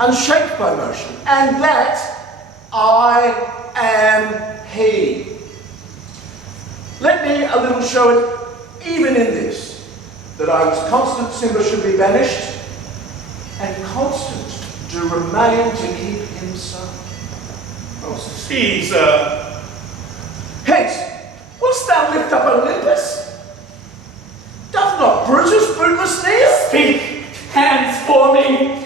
unshaked by motion, and that I am he. Let me a little show it even in this, that I was constant Simba should be banished, and constant to remain to keep him so. Oh, Caesar! Hence, wouldst thou lift up Olympus? Doth not Brutus bootless sneer? Speak, hands for me.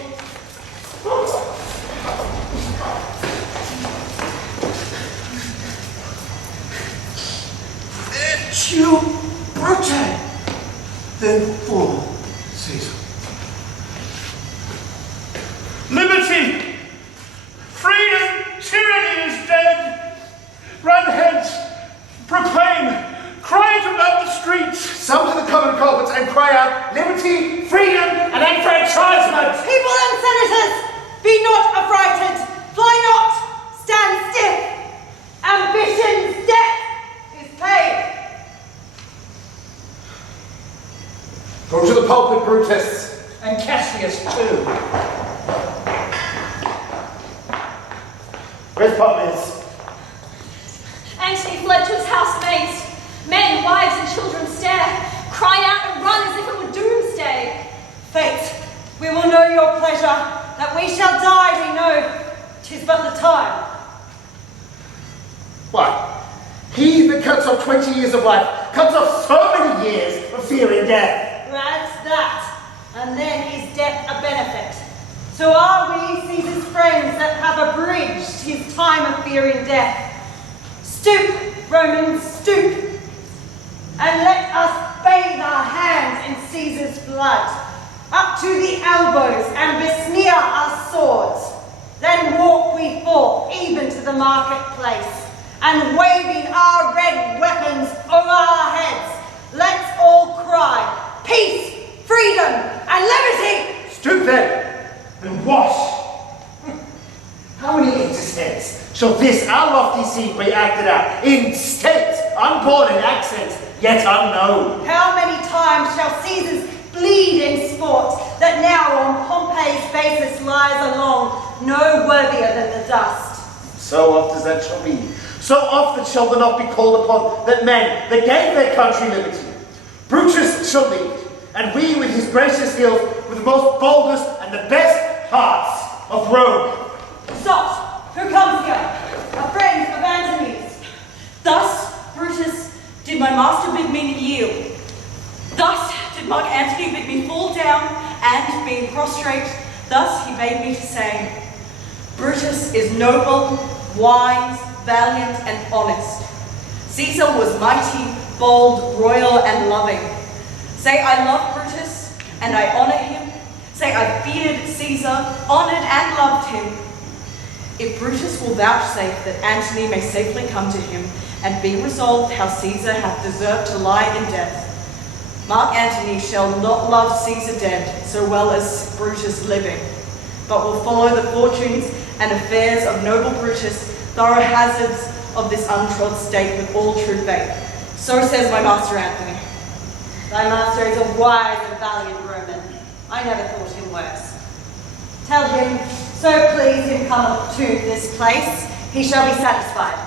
Tu Brute, then fall, Caesar. Liberty! Freedom! Tyranny is dead! Run hence! Proclaim! Cry it about the streets! Some to the common culprits and cry out, liberty, freedom, and enfranchisement! People and senators, be not affrighted. Fly not. Stand stiff. Ambition's death is paid. Go to the pulpit, Brutus. And Cassius too. Where's Publius? Antony fled to his housemates. Men, wives, and children stare, cry out and run as if it were doomsday. Fate, we will know your pleasure, that we shall die, we know. 'Tis but the time. What? He that cuts off 20 years of life cuts off so many years of fearing death. Grant that, and then is death a benefit. So are we Caesar's friends that have abridged his time of fearing death. Stoop, Romans, stoop, and let us bathe our hands in Caesar's blood, up to the elbows, and besmear our swords. Then walk we forth even to the marketplace, and waving our red weapons over our heads, let's all cry, peace, freedom, and liberty! Stoop then, and wash. How many ages hence shall this our lofty scene be acted out, in state, unborn in accents, yet unknown? How many times shall Caesar's bleed in sport, that now on Pompey's basis lies along, no worthier than the dust? So oft as that shall be, so oft that shall there not be called upon that men that gave their country liberty. Brutus shall lead, and we with his gracious guild, with the most boldest and the best hearts of Rome. Stop! Who comes here? A friend of Antony's. Thus, Brutus, did my master bid me yield. Thus did Mark Antony bid me fall down, and being prostrate, thus he bade me to say, Brutus is noble, wise, valiant, and honest. Caesar was mighty, bold, royal, and loving. Say I love Brutus, and I honor him. Say I feared Caesar, honored and loved him. If Brutus will vouchsafe that Antony may safely come to him, and be resolved how Caesar hath deserved to lie in death, Mark Antony shall not love Caesar dead so well as Brutus living, but will follow the fortunes and affairs of noble Brutus, thorough hazards of this untrod state with all true faith. So says my master Antony. Thy master is a wise and valiant Roman. I never thought him worse. Tell him, so please him come to this place, he shall be satisfied,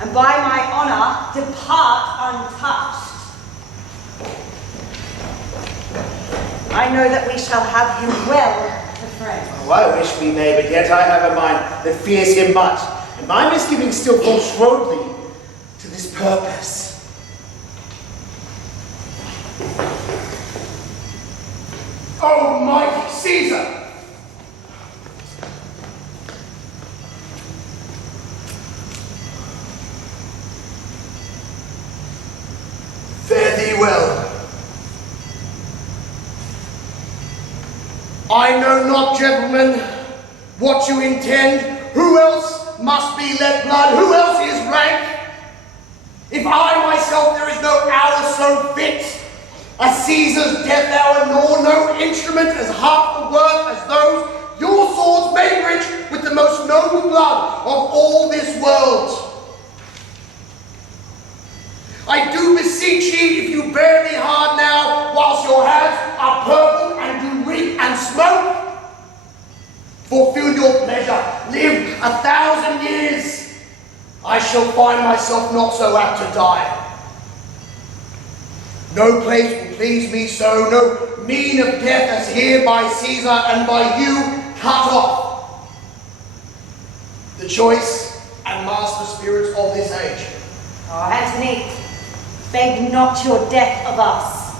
and by my honour depart untouched. I know that we shall have him well to friend. Oh, I wish we may, but yet I have a mind that fears him much, and my misgivings still fall shrewdly to this purpose. Oh, mighty Caesar! well. I know not, gentlemen, what you intend. Who else must be let blood? Who else is rank? If I myself, there is no hour so fit, a Caesar's death hour, nor no instrument as half the worth as those your swords made rich with the most noble blood of all this world. I do beseech ye, if you bear me hard now, whilst your hands are purple and do reek and smoke, fulfill your pleasure, live 1,000 years, I shall find myself not so apt to die. No place will please me so, no mean of death as here by Caesar and by you cut off. The choice and master spirits of this age. Oh, Antony, beg not your death of us,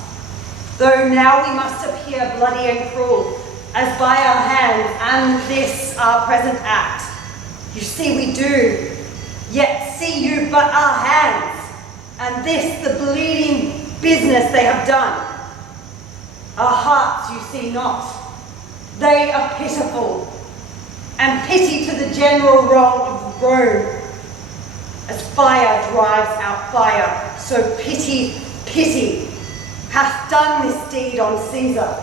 though now we must appear bloody and cruel, as by our hands and this our present act. You see we do, yet see you but our hands, and this the bleeding business they have done. Our hearts you see not, they are pitiful, and pity to the general wrong of Rome. As fire drives out fire, so pity, pity, hath done this deed on Caesar.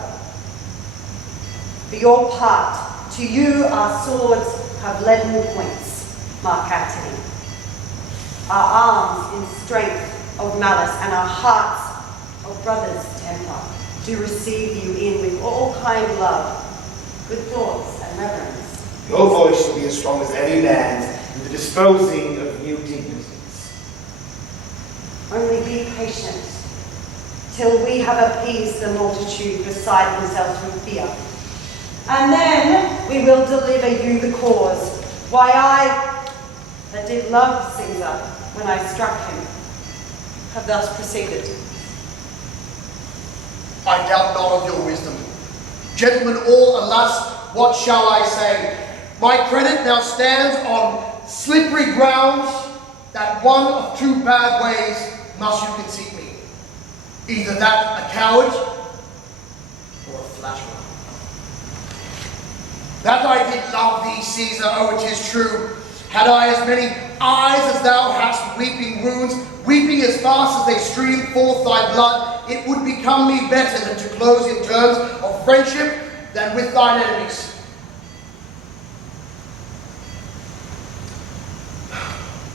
For your part, to you our swords have leaden points, Mark Antony. Our arms in strength of malice, and our hearts of brothers' temper, do receive you in with all kind love, good thoughts and reverence. Your voice shall be as strong as any man's in the disposing of new dignities. Only be patient, till we have appeased the multitude beside themselves with fear. And then we will deliver you the cause, why I, that did love Caesar when I struck him, have thus proceeded. I doubt not of your wisdom. Gentlemen all, alas, what shall I say? My credit now stands on slippery grounds, that one of two bad ways must you conceit me. Either that a coward, or a flatterer. That I did love thee, Caesar, oh, it is true. Had I as many eyes as thou hast weeping wounds, weeping as fast as they stream forth thy blood, it would become me better than to close in terms of friendship than with thine enemies.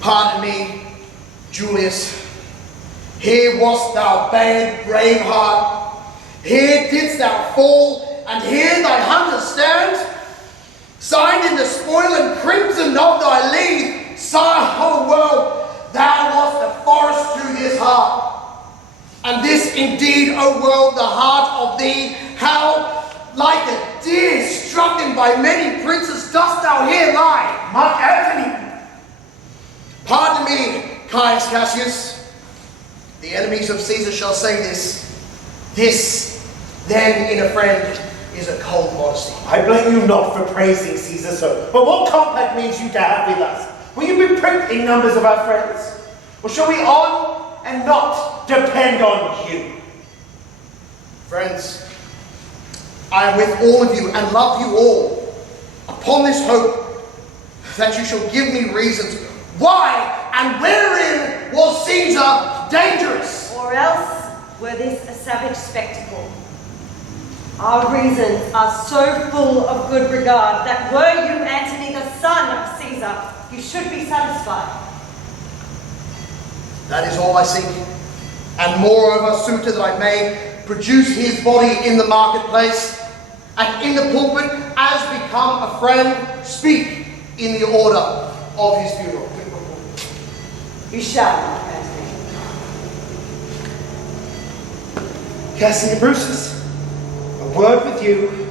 Pardon me, Julius. Here wast thou bared, brave heart. Here didst thou fall, and here thy hunter stands, signed in the spoil and crimson of thy leave. Sire, whole world, thou wast the forest to this heart. And this indeed, O world, the heart of thee, how like a deer strucken by many princes dost thou here lie. Mark Antony! Pardon me, Caius Cassius. The enemies of Caesar shall say this. This, then, in a friend, is a cold modesty. I blame you not for praising Caesar so, but what compact means you to have with us? Will you be pricked in numbers of our friends? Or shall we on and not depend on you? Friends, I am with all of you and love you all, upon this hope that you shall give me reasons why and wherein was Caesar dangerous. Or else were this a savage spectacle. Our reasons are so full of good regard that were you, Antony, the son of Caesar, you should be satisfied. That is all I seek, and moreover, suitor that I may produce his body in the marketplace, and in the pulpit, as become a friend, speak in the order of his funeral. You shall, Antony. Cassius Brutus, a word with you.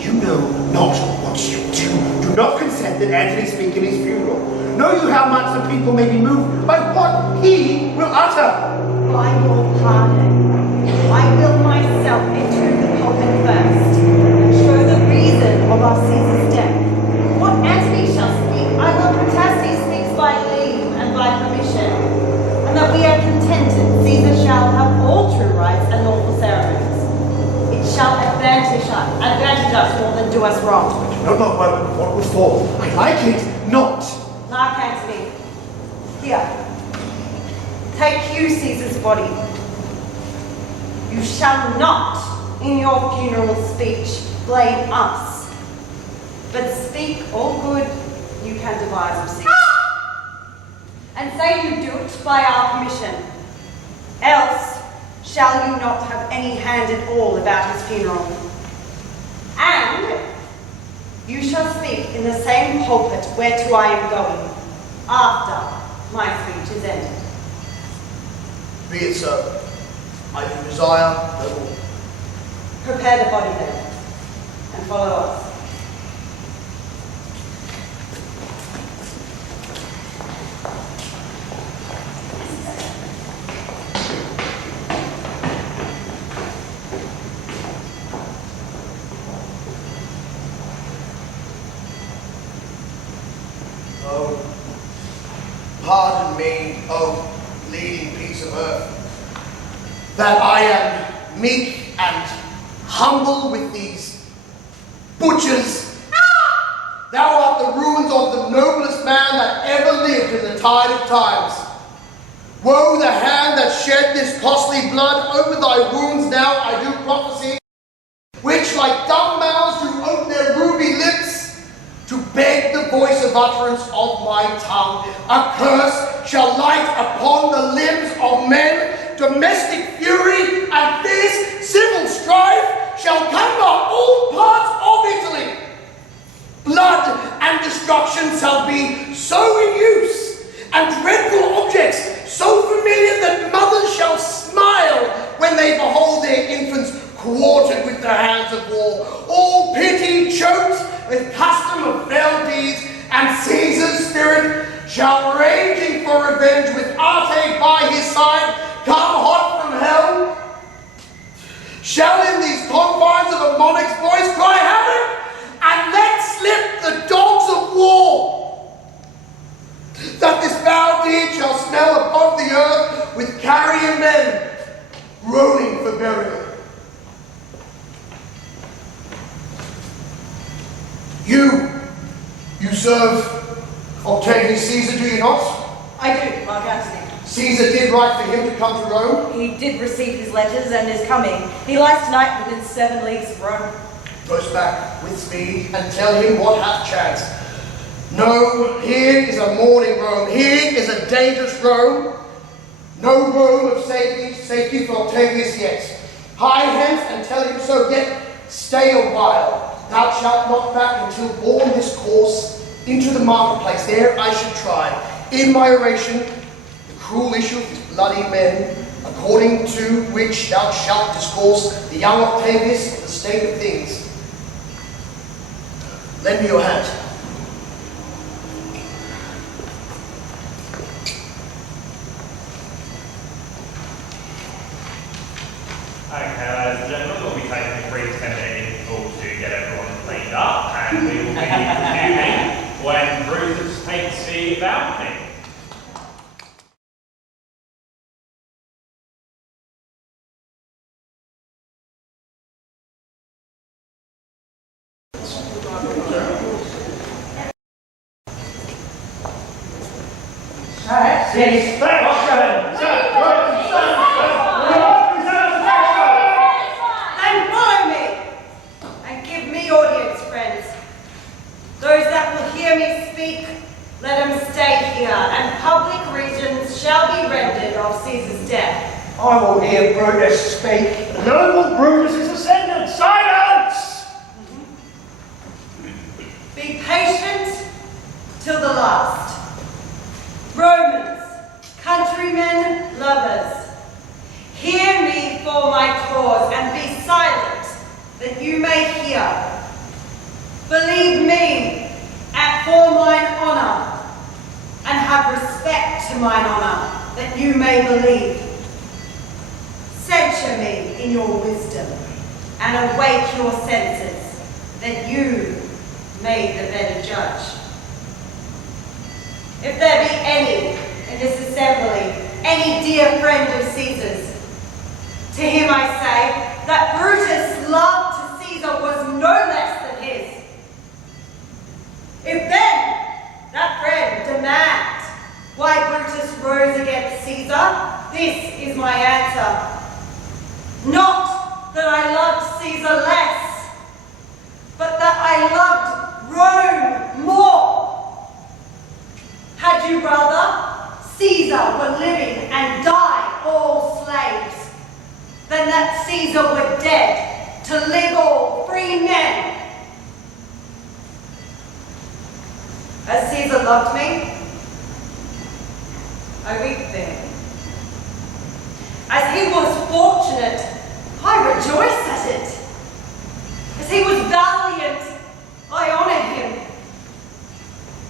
You know not what you do. Do not consent that Antony speak in his funeral. Know you how much the people may be moved by what he will utter. By your pardon, I will myself enter the pulpit first, and show the reason of our Caesar's death. What Antony shall speak, I will protest he speaks by leave and by permission, and that we are shall advantage us more than do us wrong. No, not what was for. I like it not. Mark Antony, here, take you Caesar's body. You shall not, in your funeral speech, blame us, but speak all good you can devise of Caesar. And say you do it by our permission, else shall you not have any hand at all about his funeral. And you shall speak in the same pulpit whereto I am going, after my speech is ended. Be it so. I do desire no more. Prepare the body then, and follow us. Oh, pardon me, oh leading piece of earth, that I am meek and humble with these butchers. Thou art the ruins of the noblest man that ever lived in the tide of times. Woe the hand that shed this costly blood over thy wounds now I do prophesy, which like dumb mouths do open their ruby lips to beg the voice of utterance of my tongue. A curse shall light upon the limbs of men, domestic fury and fierce civil strife shall cover all parts of Italy. Blood and destruction shall be so in use, and dreadful objects so familiar that mothers shall smile when they behold their infants quartered with the hands of war. All pity choked with custom of fell deeds, and Caesar's spirit shall raging for revenge with Arte by his side come hot from hell. Shall in these confines of a monarch's voice cry havoc, and let slip the dogs of war, that this foul deed shall smell above the earth with carrion men groaning for burial. You serve Octavius Caesar, do you not? I do, Mark Antony. Caesar did write for him to come to Rome. He did receive his letters and is coming. He lies tonight within 7 leagues of Rome. Goes back with speed and tell him what hath chanced. No, here is a mourning Rome. Here is a dangerous Rome. No Rome of safety for Octavius yet. Hie hence and tell him so, yet stay a while. Thou shalt not back until borne this course into the marketplace. There I should try, in my oration, the cruel issue of these bloody men, according to which thou shalt discourse the young Octavius of the state of things. Lend me your hand. Okay, ladies and gentlemen, we'll be taking a brief 10-minute interval to get everyone cleaned up, and we will be resuming when Brutus takes the balcony. Yes, And follow me, and give me audience, friends. Those that will hear me speak, let them stay here, and public reasons shall be rendered of Caesar's death. I will hear Brutus speak. The noble Brutus is ascended. Silence! Be patient till the last. Romans, countrymen, lovers, hear me for my cause, and be silent, that you may hear. Believe me, for mine honour, and have respect to mine honour, that you may believe. Censure me in your wisdom, and awake your senses, that you may the better judge. If there be any in this assembly, any dear friend of Caesar's, to him I say that Brutus Brutus's love to Caesar was no less than his. If then that friend demands why Brutus rose against Caesar, this is my answer. Not that I loved Caesar less, but that I loved Rome more. Had you rather Caesar were living and die all slaves, than that Caesar were dead to live all free men? As Caesar loved me, I weep for him. As he was fortunate, I rejoice at it. As he was valiant, I honor him.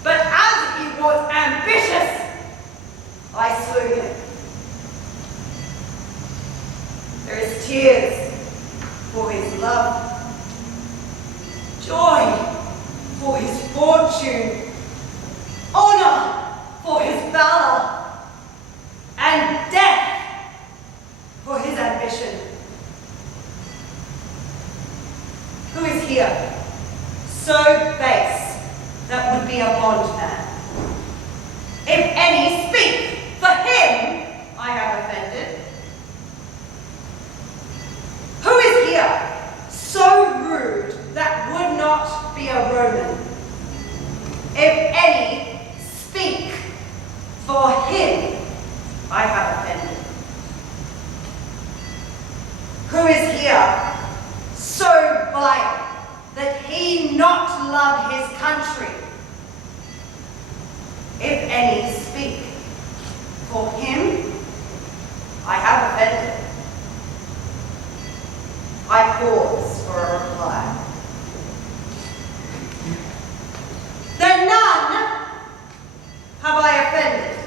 But as he was ambitious, I slew him. There is tears for his love, joy for his fortune, honor for his valor, and death for his ambition. Who is here so base that would be a bondman? If any speak, for him I have offended. Who is here so rude that would not be a Roman? If any speak, for him I have offended. Who is here so vile that he not love his country? If any speak, for him I have offended. I pause for a reply. Then none have I offended.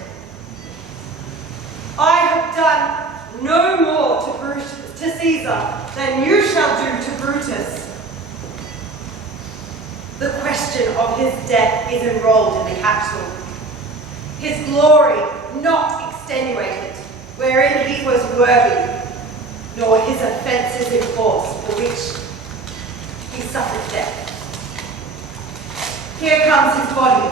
I have done no more to Caesar than you shall do to Brutus. The question of his death is enrolled in the Capitol. His glory not extenuated, wherein he was worthy, nor his offences enforced, for which he suffered death. Here comes his body,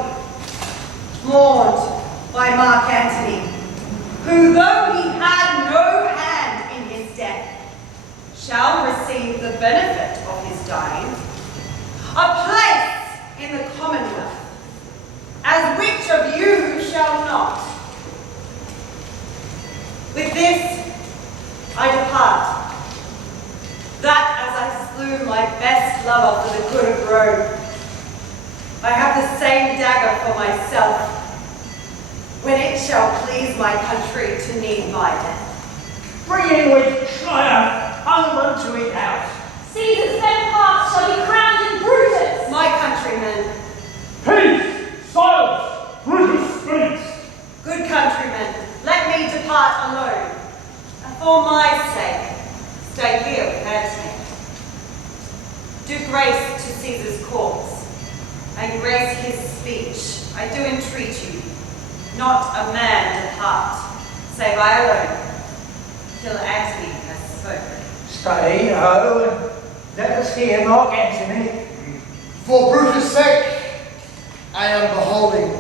mourned by Mark Antony, who, though he had no hand in his death, shall receive the benefit of his dying, a place in the commonwealth, as which of you shall not? With this I depart, that as I slew my best lover for the good of Rome, I have the same dagger for myself, when it shall please my country to need my death. Bringing with triumph home to his house. Caesar's better parts shall be crowned in Brutus. My countrymen, Peace! Silence! Brutus speaks! good countrymen, let me depart alone, and for my sake, stay here with Antony. Do grace to Caesar's corpse, and grace his speech. I do entreat you, not a man depart, save I alone, till Antony has spoken. Stay, and let us hear Mark Antony. For Brutus' sake, I am beholding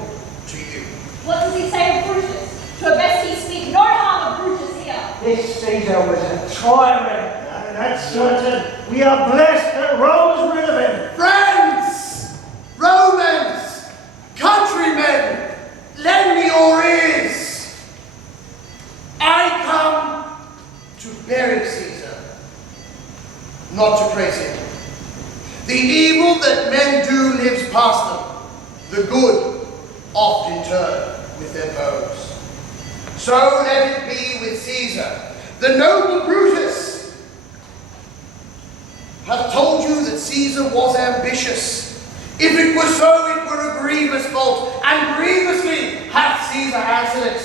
to you. What does he say of Brutus? To a best he speak no harm of Brutus here. This Caesar was a tyrant. That's certain. We are blessed that Rome is rid of him. Friends, Romans, countrymen, lend me your ears. I come to bury Caesar, not to praise him. The evil that men do lives past them. The good often turn with their bows. So let it be with Caesar. The noble Brutus hath told you that Caesar was ambitious. If it were so, it were a grievous fault, and grievously hath Caesar answered it.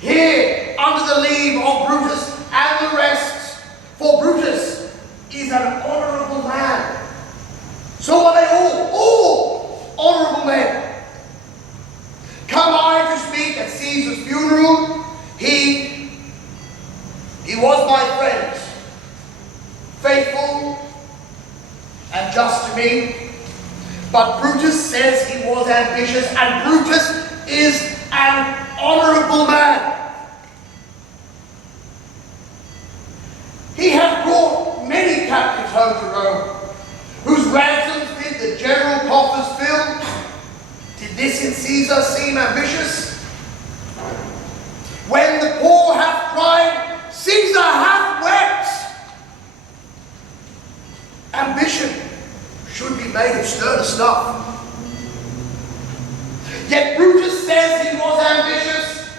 Here, under the leave of Brutus and the rest, for Brutus is an honourable man. So are they all honourable men. Come I to speak at Caesar's funeral, he was my friend, faithful says he was ambitious, and Brutus is an honorable man. He had brought many captives home to Rome, whose ransoms did the general coffers fill. Did this in Caesar seem ambitious? When the poor hath cried, Caesar hath wept. Ambition should be made of sterner stuff. Yet Brutus says he was ambitious,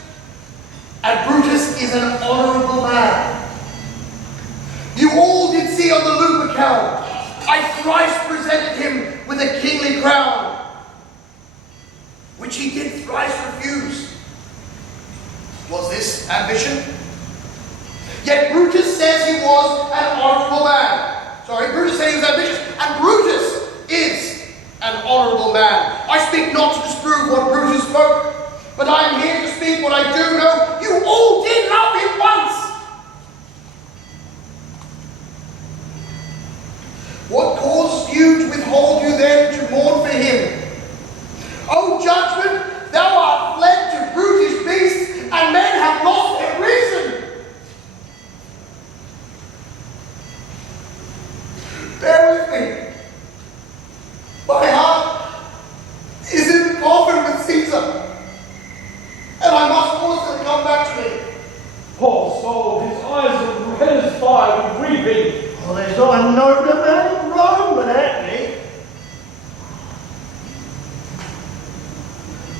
and Brutus is an honorable man. You all did see on the loop account, I thrice presented him with a kingly crown, which he did thrice refuse. Was this ambition? Yet Brutus says he was an honorable man. Brutus said he was ambitious, and Brutus is an honorable man. I speak not to disprove what Brutus spoke, but I am here to speak what I do know. You all did love him once. What caused you to withhold you then to mourn for him? O judgment, thou art fled to brutish beasts, and men have lost their reason. Bear with me. My heart is in the coffin with Caesar, and I must force him to come back to me. Poor soul, his eyes are red as fire with weeping. Well, there's not a nobler man in Rome than Antony.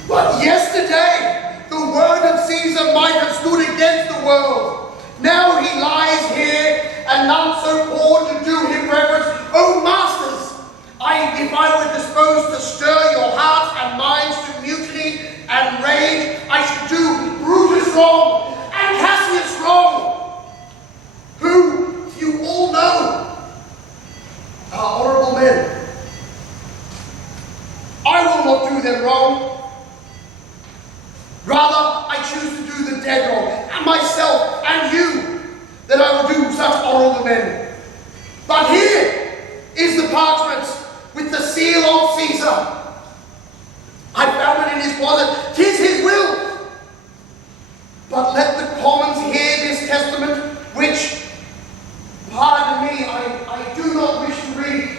But yesterday, the word of Caesar might have stood against the world. Now he lies here, and none so poor to do him reverence. O masters, if I were disposed to stir your hearts and minds to mutiny and rage, I should do Brutus wrong and Cassius wrong, who, you all know, are honorable men. I will not do them wrong. Rather, I choose to do the dead wrong, and myself and you, that I will do such honorable men. But here is the parchment with the seal of Caesar. I found it in his closet. 'Tis his will. But let the commons hear this testament, which, pardon me, I do not wish to read.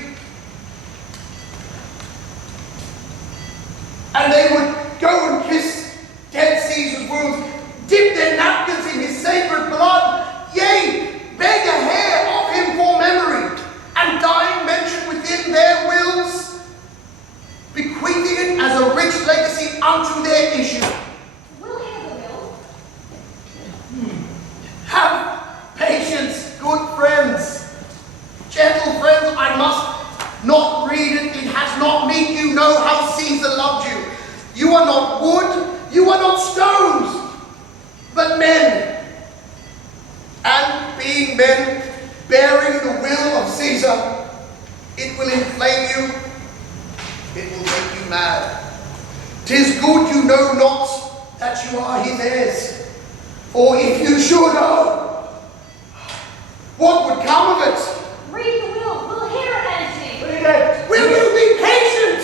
And they would go and kiss dead Caesar's wounds, dip their napkins in his sacred blood, yea, beg a hair of him for memory, and dying mention within their wills, bequeathing it as a rich legacy unto their issue. We'll hear the will. Have patience, good friends. Gentle friends, I must not read it. It has not meat. You know how Caesar loved you. You are not wood, you are not stones, but men. And being men, bearing the will of Caesar, it will inflame you, it will make you mad. 'Tis good you know not that you are his heirs. For if you should, what would come of it? Read the will. We'll hear it, Antony. Will you be patient?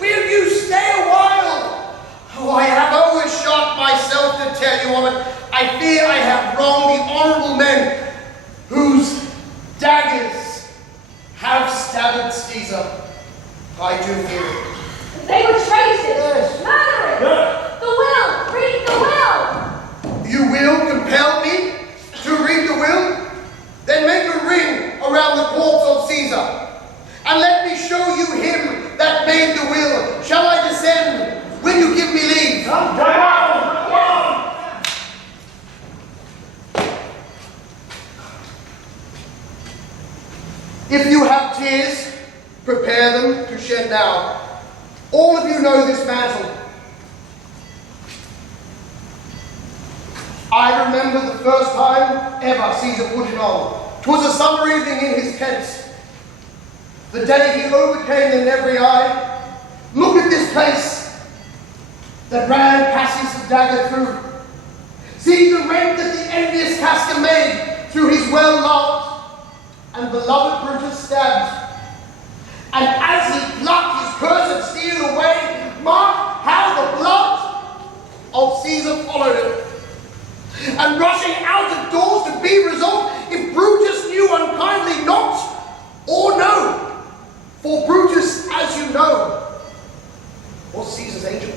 Will you stay a while? Oh, I have always shot myself to tell you of it. I fear I have wronged the honorable men whose daggers have stabbed Caesar. I do fear it. They were traitors. Murderers. The will. Read the will. You will compel me to read the will? Then make a ring around the corpse of Caesar, and let me show you him that made the will. Shall I descend? Will you give me leave? Come down! If you have tears, prepare them to shed now. All of you know this mantle. I remember the first time ever Caesar put it on. 'Twas a summer evening in his tent. The day he overcame in every eye. Look at this place that ran Cassius' dagger through. See the rent that the envious Casca made through his well-loved and beloved Brutus stabbed. And as he plucked his cursed steel away, was Caesar's angel.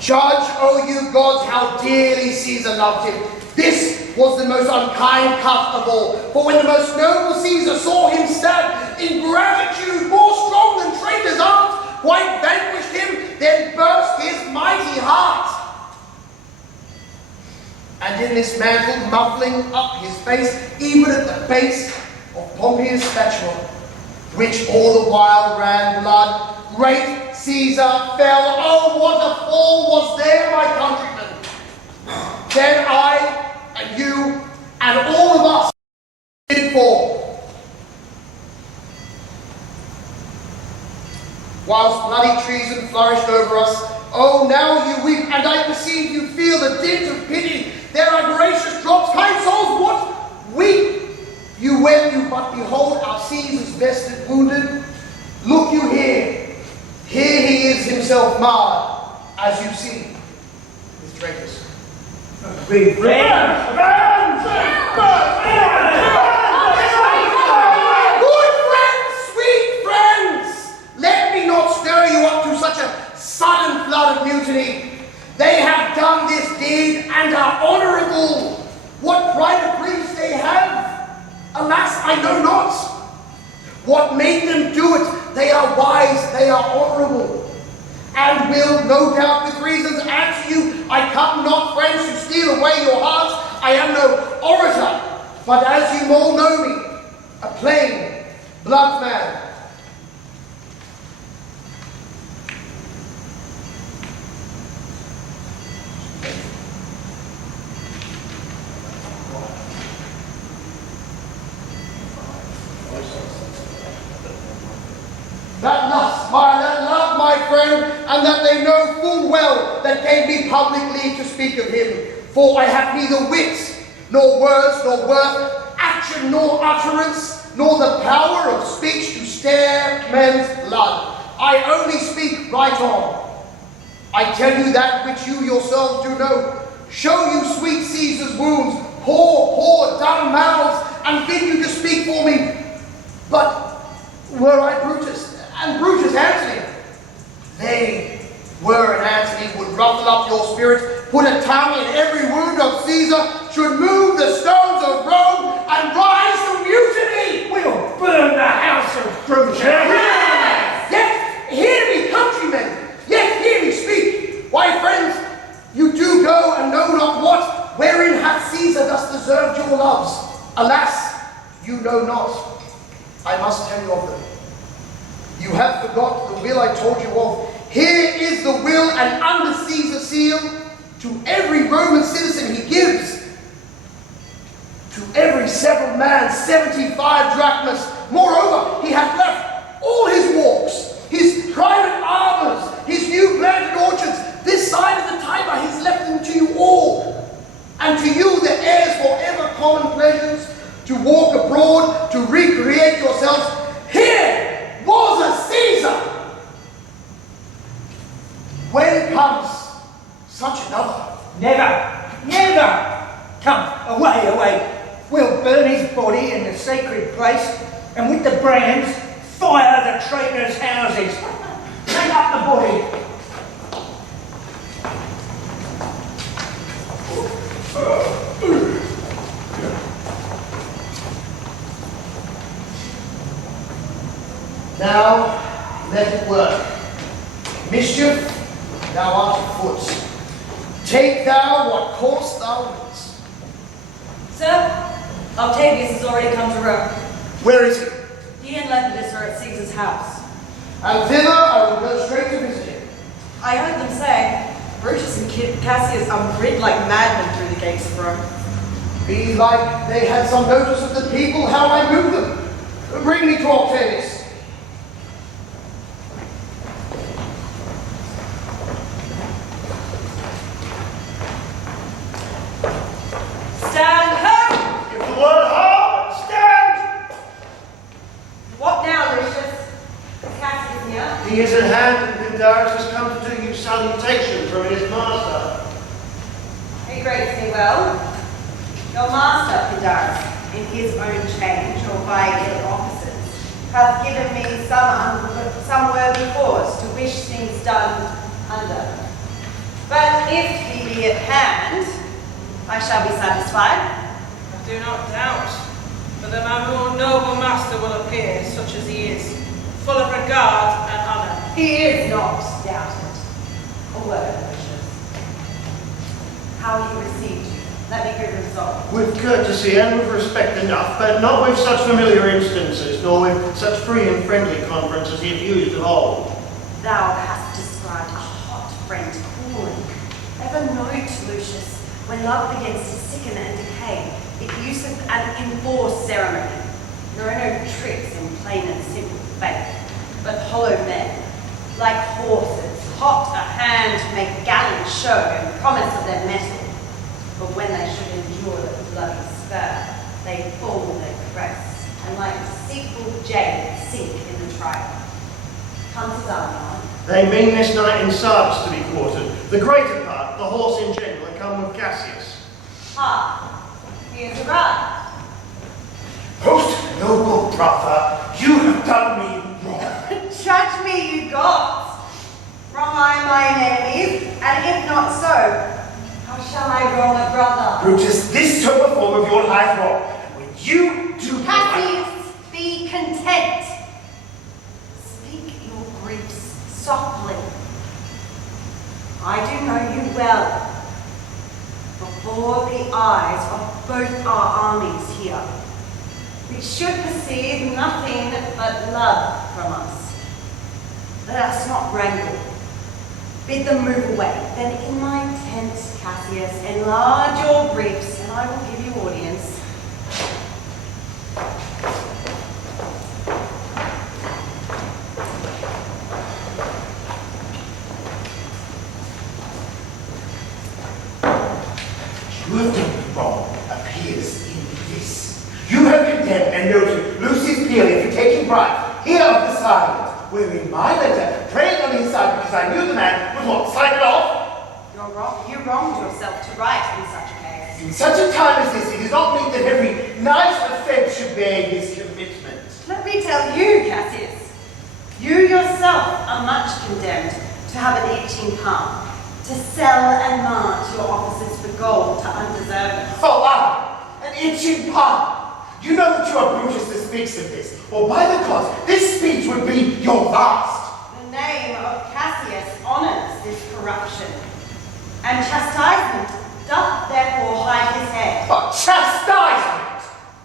Judge, O you gods, how dearly Caesar loved him. This was the most unkind cut of all. For when the most noble Caesar saw him stabbed, ingratitude more strong than traitors' arms, quite vanquished him, then burst his mighty heart. And in this mantle, muffling up his face, even at the base of Pompey's statue, which all the while ran blood, great Caesar fell. Oh, what a fall was there, my countrymen! Then I, and you, and all of us did fall. Whilst bloody treason flourished over us, oh, now you weep, and I perceive you feel the dint of pity. There are gracious drops, kind souls, what? Weep you when you but behold our Caesar's vested wounded. Look you here. Here he is himself marred, as you see, with traitors. Good friends, sweet friends! Let me not stir you up to such a sudden flood of mutiny. They have done this deed and are honourable. What private griefs they have, alas, I know not. What made them do it? They are wise, they are honourable, and will, no doubt with reasons, answer you. I come not, friends, to steal away your hearts. I am no orator, but as you all know me, a plain, blunt man. That love, my friend, and that they know full well that gave me public leave to speak of him. For I have neither wit, nor words, nor worth, action, nor utterance, nor the power of speech to stare men's blood. I only speak right on. I tell you that which you yourselves do know. Show you sweet Caesar's wounds, poor, dumb mouths, and bid you to speak for me. But were I Brutus, and Brutus Antony, they were an Antony would ruffle up your spirit, put a tongue in every wound of Caesar, should move the stones of Rome, and rise to mutiny. We'll burn the house of Brutus. Yes, hear me, countrymen. Yes, hear me speak. Why, friends, you do go and know not what, wherein hath Caesar thus deserved your loves. Alas, you know not. I must tell you of them. You have forgot the will I told you of. Here is the will, and under Caesar's seal, to every Roman citizen he gives. To every several man 75 drachmas. Moreover, he hath left all his walks, his private arbours, his new planted orchards. This side of the Tiber he's left them to you all. And to you, the heirs for ever common pleasures, to walk abroad, to recreate yourselves. Here was a Caesar. When comes such another? Never. Come, away. We'll burn his body in the sacred place, and with the brands, fire the traitors' houses. Take up the body. Now, let it work. Mischief, thou art afoot. Take thou what course thou wilt. Sir, Octavius has already come to Rome. Where is he? He and Lepidus are at Caesar's house. And thither I will go straight to visit him. I heard them say Brutus and Cassius rid like madmen through the gates of Rome. Be like they had some notice of the people, how I move them. Bring me to Octavius. Stand home! If the word hard, stand! What now, Lucius? Is Cassius here? He is at hand, and Pindarus has come to do you salutation from his master. He greets me well. Your master, Pindarus, in his own change or by ill offices, hath given me some wish things done under. But if he be at hand, I shall be satisfied. I do not doubt, but then my more noble master will appear, such as he is, full of regard and honour. He is not doubted. A word, Lucius. How he received you. Let me give result. With courtesy and with respect enough, but not with such familiar instances, nor with such free and friendly conference as he had used of old. Thou hast described a hot friend cooling. Ever note, Lucius, when love begins to sicken and decay, it useth an enforced ceremony. There are no tricks in plain and simple faith, but hollow men, like horses, hot at hand to make gallant show and promise of their mettle. But when they should endure the bloody spur, they fall their crests, and like deceitful jade sink in the trial. Come to Zion. They mean this night in Sardis to be quartered. The greater part, the horse in general, are come with Cassius. Ah, he has arrived. Most noble brother, you have done me wrong. Judge me, you gods. Wrong I mine enemies, and if not so, how shall I wrong a brother? Brutus, this sober form of your life wrong. When you do... Cassius, be content. Speak your griefs softly. I do know you well. Before the eyes of both our armies here, we should perceive nothing but love from us. Let us not wrangle. Bid them move away. Then in my tent, Cassius, enlarge your griefs, and I will give you audience. You have done wrong appears in this. You have condemned and noted Lucius Pelia for taking bribes here of the silent, wherein my letter praying on his side because I knew the man was what, signed off? You're wrong. You wronged yourself to write in such a case. In such a time as this, it does not mean that every knight of fence should bear his commitment. Let me tell you, Cassius, you yourself are much condemned to have an itching palm, to sell and march your offices for gold to undeserving. Oh, an itching palm. You know that you are Brutus that speaks of this, or by the gods, this speech would be your last. The name of Cassius honours this corruption, and chastisement doth therefore hide his head. But chastisement!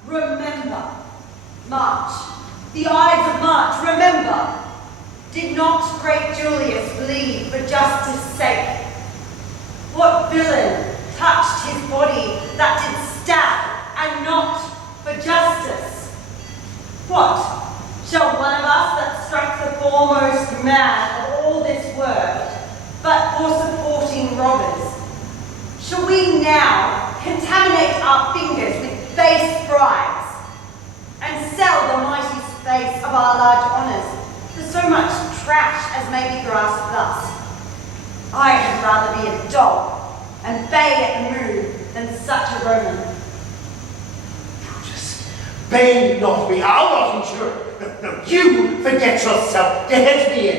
Remember, March, the Ides of March, remember, did not great Julius bleed for justice' sake? What villain touched his body that did stab and not for justice? What, shall one of us that struck the foremost man of all this world, but for supporting robbers, shall we now contaminate our fingers with base bribes, and sell the mighty space of our large honours for so much trash as may be grasped thus? I had rather be a dog and bay at the moon than such a Roman. Brutus, bay not me, I'll not endure it. No, you forget yourself to hedge me in.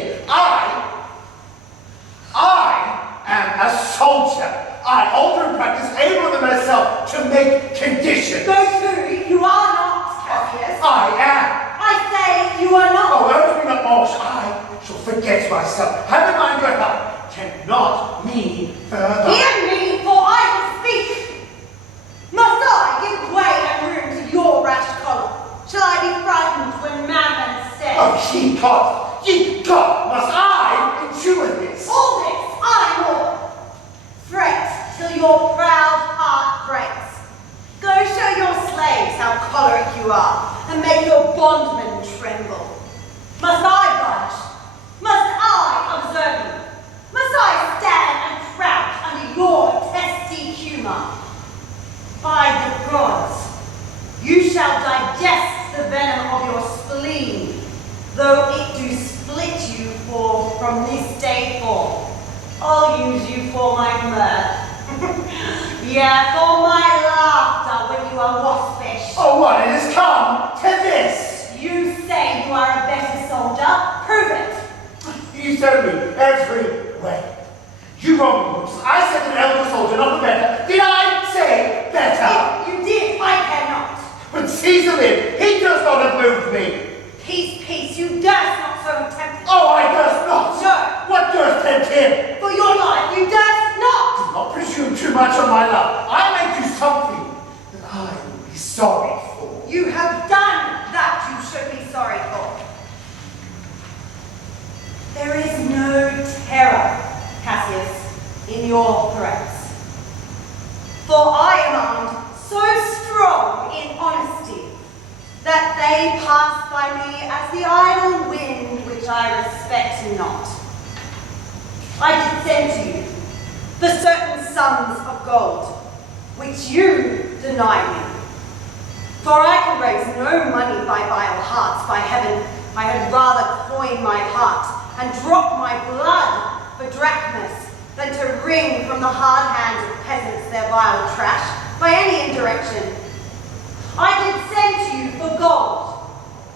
I am a soldier. I alter and practice able of myself to make conditions. Go to, you are not, Cassius. I am. I say you are not. Oh, urge me not more. I shall forget myself. Have in mind your help. Cannot mean further. Hear me, for I will speak. Must I give way and room to your rash collar? Shall I be frightened when madmen stare? Oh, ye God, must I endure this? All this, I more. Fret till your proud heart breaks. Go show your slaves how choleric you are, and make your bondmen tremble. Must I blush? Must I observe you? Must I stand and crouch under your testy humour? By the gods, you shall digest the venom of your spleen, though it do split you from this day forth. I'll use you for my mirth. Yeah, for my laughter when you are waspish. Oh, what, it has come to this? You say you are a better soldier. Prove it. You betrayed me every way. You wronged me, Brutus. I said an elder soldier, not the better. Did I say better? You did, I cannot. When Caesar lived, he does not have moved me. Peace, you durst not so tempt him. Oh, I durst not. No. What durst tempt him? For your life, you durst not. Do not presume too much on my love. I may do something that I will be sorry for. You have done that you should be sorry for. There is no terror, Cassius, in your threats. For I am armed so strong in honesty that they pass by me as the idle wind which I respect not. I did send to you the certain sums of gold, which you deny me. For I can raise no money by vile hearts, by heaven, I had rather coin my heart and drop my blood for drachmas than to wring from the hard hands of peasants their vile trash by any indirection. I did send to you for gold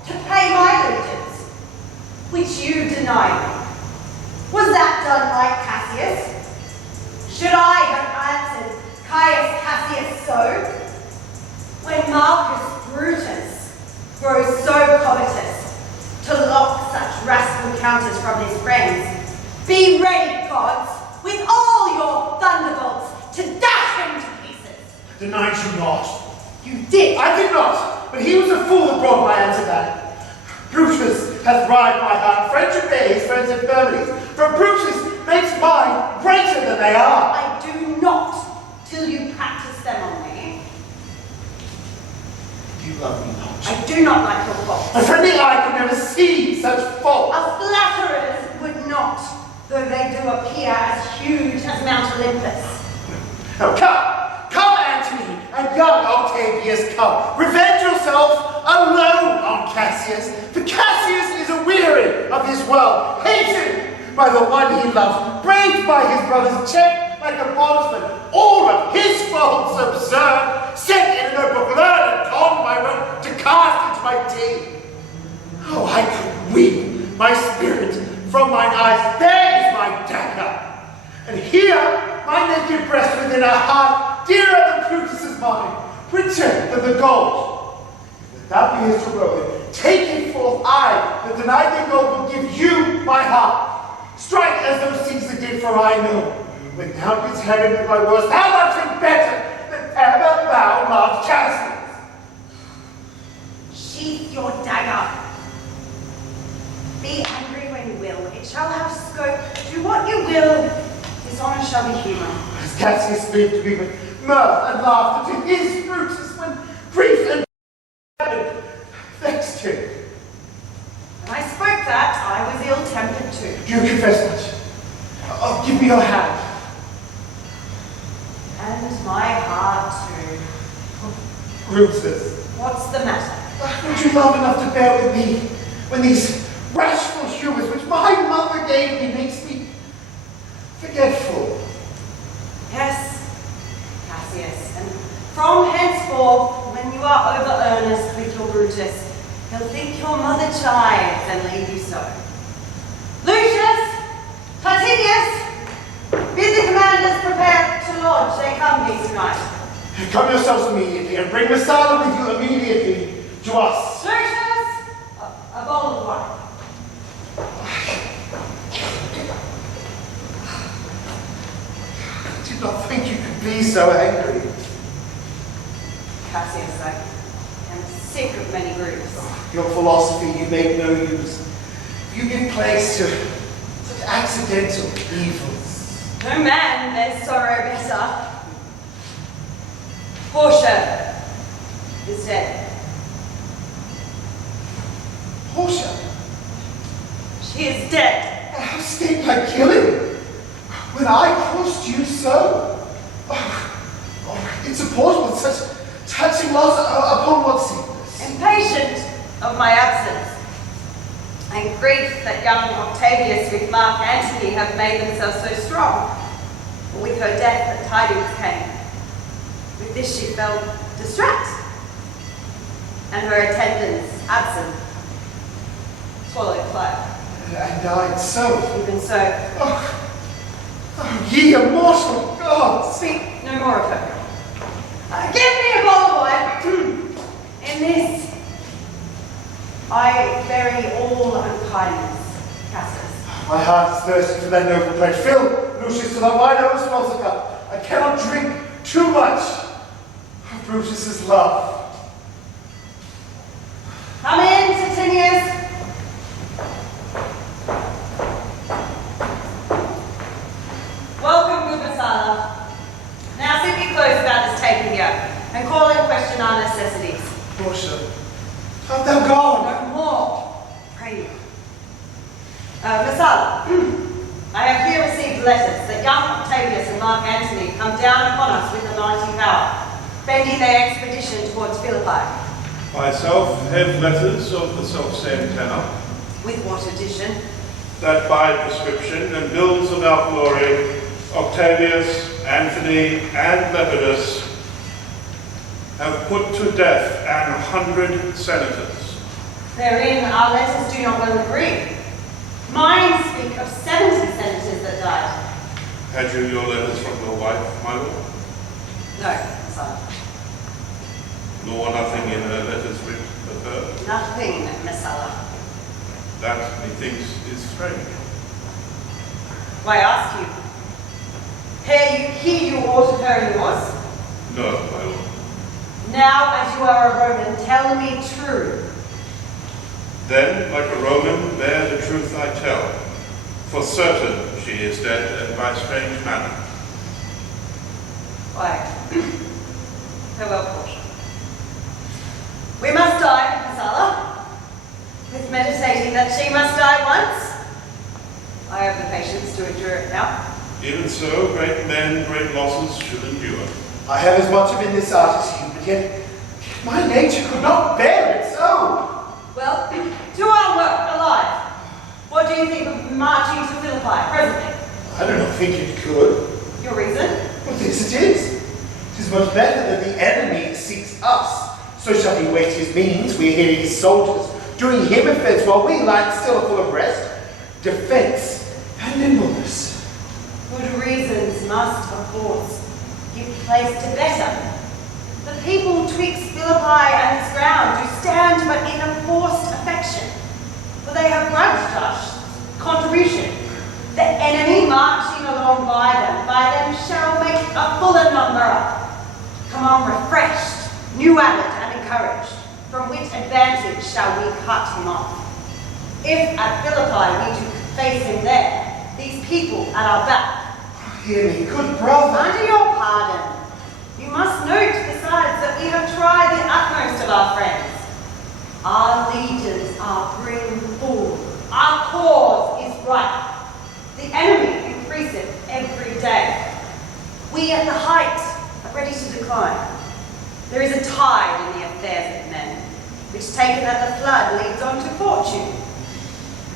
to pay my allegiance, which you deny me. Was that done like Cassius? Should I have answered Caius Cassius so? When Marcus Brutus grows so covetous to lock such rascal counters from his friends, be ready, gods, with all your thunderbolts to dash him to pieces. Denied you not. You did. I did not, but he was a fool that brought my answer back. Brutus hath bribed my heart. Friendship bear his friends' infirmities, for Brutus makes mine greater than they are. I do not till you practice them on me. You love me not. I do not like your faults. A friendly eye could never see such faults. Our flatterers would not, though they do appear as huge as Mount Olympus. Now come, Antony, and young Octavius, come. Revenge yourself alone on Cassius, for Cassius is aweary of his world, hated by the one he loves, braved by his brothers, checked like a bondsman, all of his faults observed, sent in a notebook, learned and taught by one to cast into my teeth. Oh, I could weep my spirit from mine eyes. There is my dagger. And here, my naked breast within her heart, dearer than Brutus's mind, richer than the gold. If thou beest heroic, take it forth. I, that denied the gold, will give you my heart. Strike as though Caesar did, for I know, when thou didst heaven with my words, thou lovest him better than ever thou loved Cassius. Sheath your dagger. Be angry when you will. It shall have scope. Do what you will. Dishonor shall be humour. As Cassius lived to be with mirth and laughter to his Brutus, when grief and vexed him. When I spoke that, I was ill-tempered too. You confess not. Oh, give me your hand. And my heart too. Brutus, What's the matter? would you love enough to bear with me when these rashful humours which my mother gave me makes me forgetful? Yes, Cassius, and from henceforth, when you are over-earnest with your Brutus, he'll think your mother chides and leave you so. Lucius! Titinius! Bid the commanders prepare to lodge their company tonight. Come yourselves immediately, and bring Messala with you immediately to us. Lucius! A bowl of wine. I did not think you could be so angry. Cassius, I am sick of many groups. Your philosophy you make no use. You give place to such accidental evils. No man bears sorrow better. Portia is dead. Portia, She is dead. how escaped I killing? When I caused you so? It's impossible, such touching loss upon what sickness? Impatient of my absence, and grief that young Octavius with Mark Antony have made themselves so strong. For with her death the tidings came. With this she fell distraught, and her attendants absent, swallowed fire. And died so. Even so. Oh, ye immortal gods! Speak no more of her. Give me a bowl of wine. In this, I bury all unkindness. Cassus. My heart is thirsty for that noble pledge. Fill, Lucius, till that wine oversmells the cup. I cannot drink too much of Brutus's love. Come in, Titinius. Welcome, good Messala. Now sit me close about this table here, and call in question our necessities. Portia, art thou gone? No more, pray you. Messala, I have here received letters that young Octavius and Mark Antony come down upon us with a mighty power, bending their expedition towards Philippi. Myself have letters of the self-same tenor, With what addition? that by prescription and bills of our glory, Octavius, Antony, and Lepidus have put to death 100 senators. Therein our letters do not well agree. Mine speak of 70 senators that died. Had you your letters from your wife, my lord? No, son. Nor nothing in her letters written of her? Nothing, Messala. That, methinks, is strange. Why ask you? Hear you aught of her in yours? No, my lord. Now, as you are a Roman, tell me true. Then, like a Roman, bear the truth I tell. For certain she is dead, and by strange manner. Why? Farewell, Portia. We must die, Messala. With meditating that she must die once. I have the patience to endure it now. Even so, great men, great losses should endure. I have as much of in this art as you, but yet my nature could not bear it so. Well, to our work, alive. What do you think of marching to Philippi presently? I do not think it could. Your reason? Well, this it is. 'Tis much better that the enemy seeks us. So shall he waste his means, we hear his soldiers, doing him offence while we lie still full of rest, defence, and nimbleness. Good reasons must, of course, give place to better. The people twixt Philippi and its ground do stand but in a forced affection, for they have grudged us contribution. The enemy marching along by them shall make a fuller number. Come on, refreshed, new-added and encouraged, from which advantage shall we cut him off? If at Philippi we do face him there, these people at our back. Hear me, good brother. Under your pardon, you must note besides that we have tried the utmost of our friends. Our leaders are bring forward. Our cause is right. The enemy increaseth every day. We at the height are ready to decline. There is a tide in the affairs of men, which taken at the flood leads on to fortune.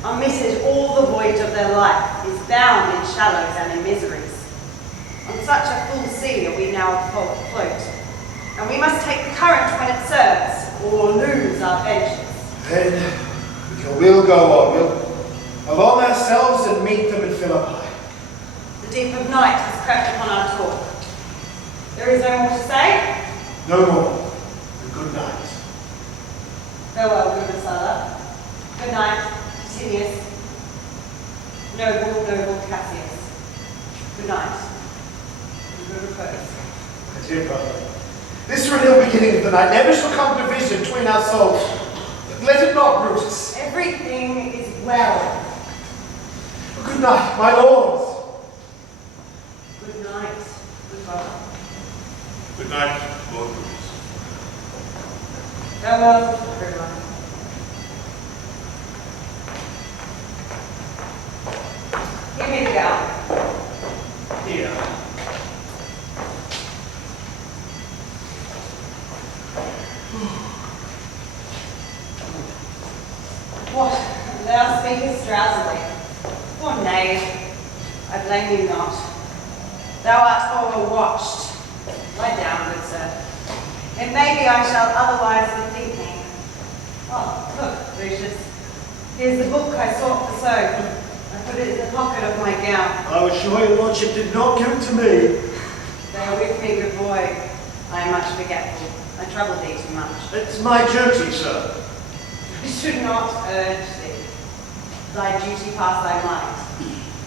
Omitted all the voyage of their life is bound in shallows and in miseries. On such a full sea are we now afloat, and we must take the current when it serves, or lose our ventures. Then we'll go on. We'll along ourselves and meet them in Philippi. The deep of night has crept upon our talk. There is no more to say? No more. Good night. Farewell, good Messala. Good night, Titinius. Noble Cassius. Good night. And good repose. My dear brother, this renewed beginning of the night never shall come division between our souls. Let it not, Brutus. Everything is well. Good night, my lords. Good night, good brother. Good night, Lord Brutus. Farewell, everyone. Give me the gown. Here. What? Thou speakest drowsily. Poor knave, I blame you not. Thou art overwatched. Lie down, good sir. It may be I shall otherwise be thinking. Oh, look, Lucius. Here's the book I sought for so. I put it in the pocket of my gown. I was sure your lordship did not give it to me. Bear with me, good boy. I am much forgetful. I trouble thee too much. It's my duty, sir. I should not urge thee. Thy duty pass thy mind.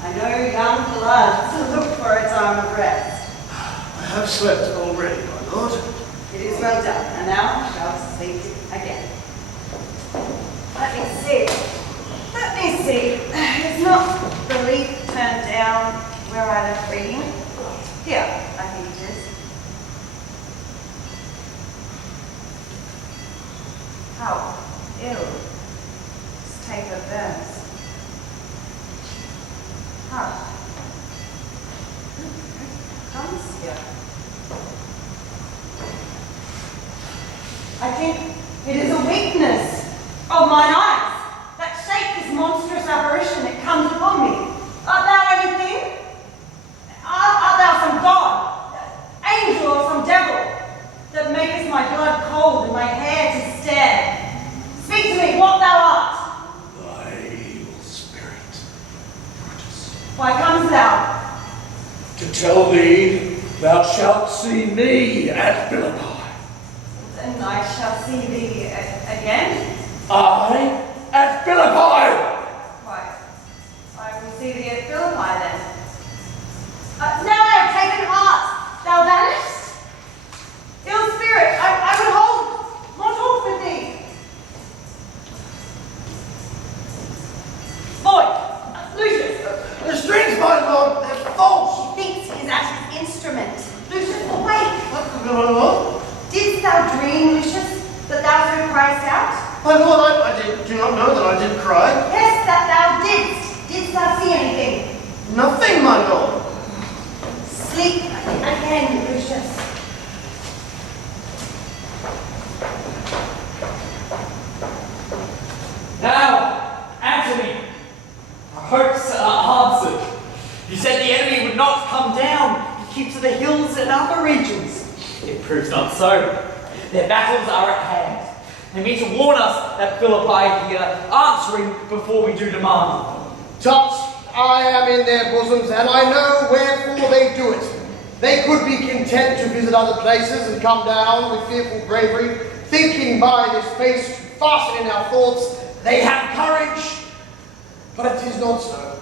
I know young blood to look for a time of rest. I have slept already, my lord. It is well done, and thou shalt sleep again. Let me see. Let me see. Is not the leaf turned down where I left reading? Here, I think it is. How ill this taper burns. Hush. Who comes here? I think it is a weakness of mine eyes that shape this monstrous apparition that comes upon me. Art thou anything? Art thou some god, angel or some devil, that makest my blood cold and my hair to stare? Speak to me, what thou art. Thy evil spirit, Brutus. Why comes thou? To tell thee, thou shalt see me at Philippi. Then I shall see thee again. I at Philippi! Why, I will see thee at Philippi then. Now I have taken heart. Thou vanishest? Ill spirit, I would hold more talk with thee. Boy, Lucius. The strings, my lord, they're false. He thinks he is at his instrument. Lucius, awake. My lord? Didst thou dream, Lucius, that thou so criest out? My lord, I do not know that I did cry. Yes, that thou didst. Didst thou see anything? Nothing, my lord. Sleep again, Lucius. Now, answer me. Our hopes are answered. You said the enemy would not come down to keep to the hills and upper regions. It proves not so. Their battles are at hand. They mean to warn us that Philippi here, answering before we do demand. Tut, I am in their bosoms, and I know wherefore they do it. They could be content to visit other places and come down with fearful bravery, thinking by this face to fasten in our thoughts they have courage, but it is not so.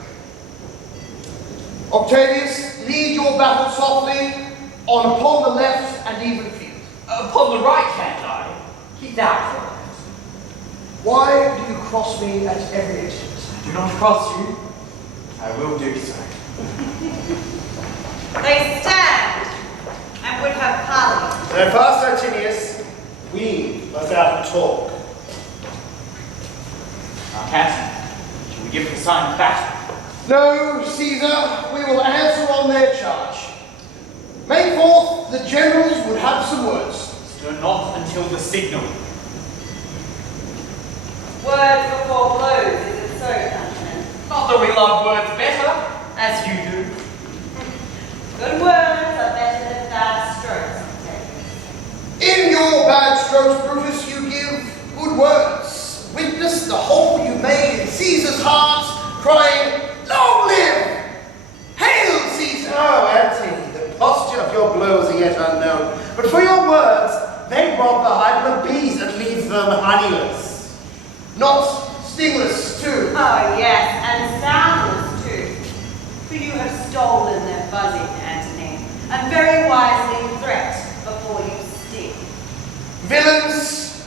Octavius, lead your battle softly on upon the left and even field. Upon the right hand, I. Keep that for a moment. Why do you cross me at every instant? Do not cross you. I will do so. They stand and would have parley. So fast, Artinius, we must out and talk. Our captain, shall we give the sign of battle? No, Caesar, we will answer on their charge. Make forth, the generals would have some words. Stir not until the signal. Words before blows, is it so, countrymen? Not that we love words better, as you do. Good words are better than bad strokes. In your bad strokes, Brutus, you give good words. Witness the hole you made in Caesar's heart, crying, "Long live! Hail, Caesar!" Oh, Antony, the posture of your blows are yet unknown. But for your words, they rob the hive of bees and leave them honeyless. Not stingless, too. Oh, yes, and soundless, too. For you have stolen their buzzing, Antony, and very wisely threat before you sting. Villains,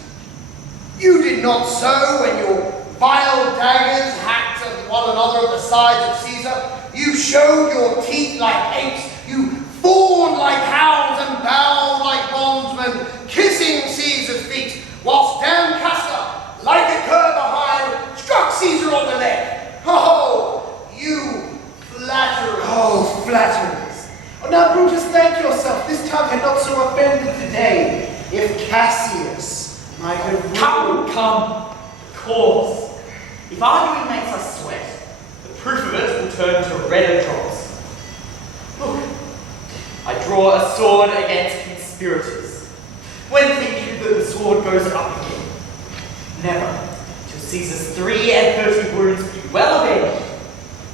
you did not sow when your vile daggers hacked at one another at the sides of Caesar. You showed your teeth like apes. You fawned like hounds and bowed like bondsmen, kissing Caesar's feet, whilst Dan Castor, like a cur behind, struck Caesar on the leg. Oh, you flatterers. Oh, flatterers. Oh, now, Brutus, thank yourself. This tongue had not so offended today. If Cassius might have ruled. Come. Of course. If arguing makes us sweat, the proof of it will turn to redder drops. Look, I draw a sword against conspirators. When think you that the sword goes up again? Never, till Caesar's 33 wounds be well avenged,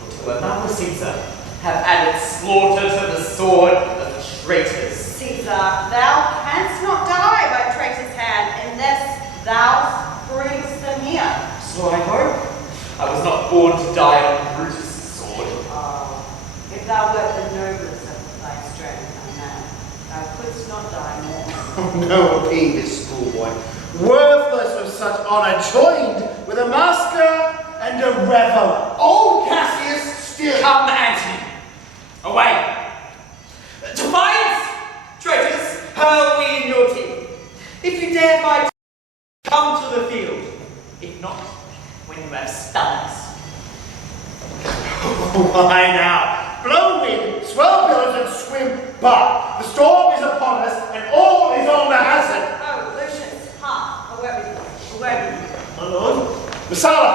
or to another Caesar have added slaughter to the sword of traitors. Caesar, thou canst not die by traitor's hand unless thou bringest them here. So I hope. I was not born to die on Brutus' sword. Oh, if thou wert the noblest of thy strength, young man, thou couldst not die more. Oh no, be this schoolboy, worthless of such honor, joined with a masker and a reveler. Old Cassius still. Come, Antony. Away. Defiance, traitors, hurl we in your teeth. If you dare fight, come to the field. If not, when you have stung us. Why now? Blow wind, swell billows, and swim by. The storm is upon us, and all is on the hazard. Oh, Lucius, ha, a word with you, a word with you. My lord, Messala!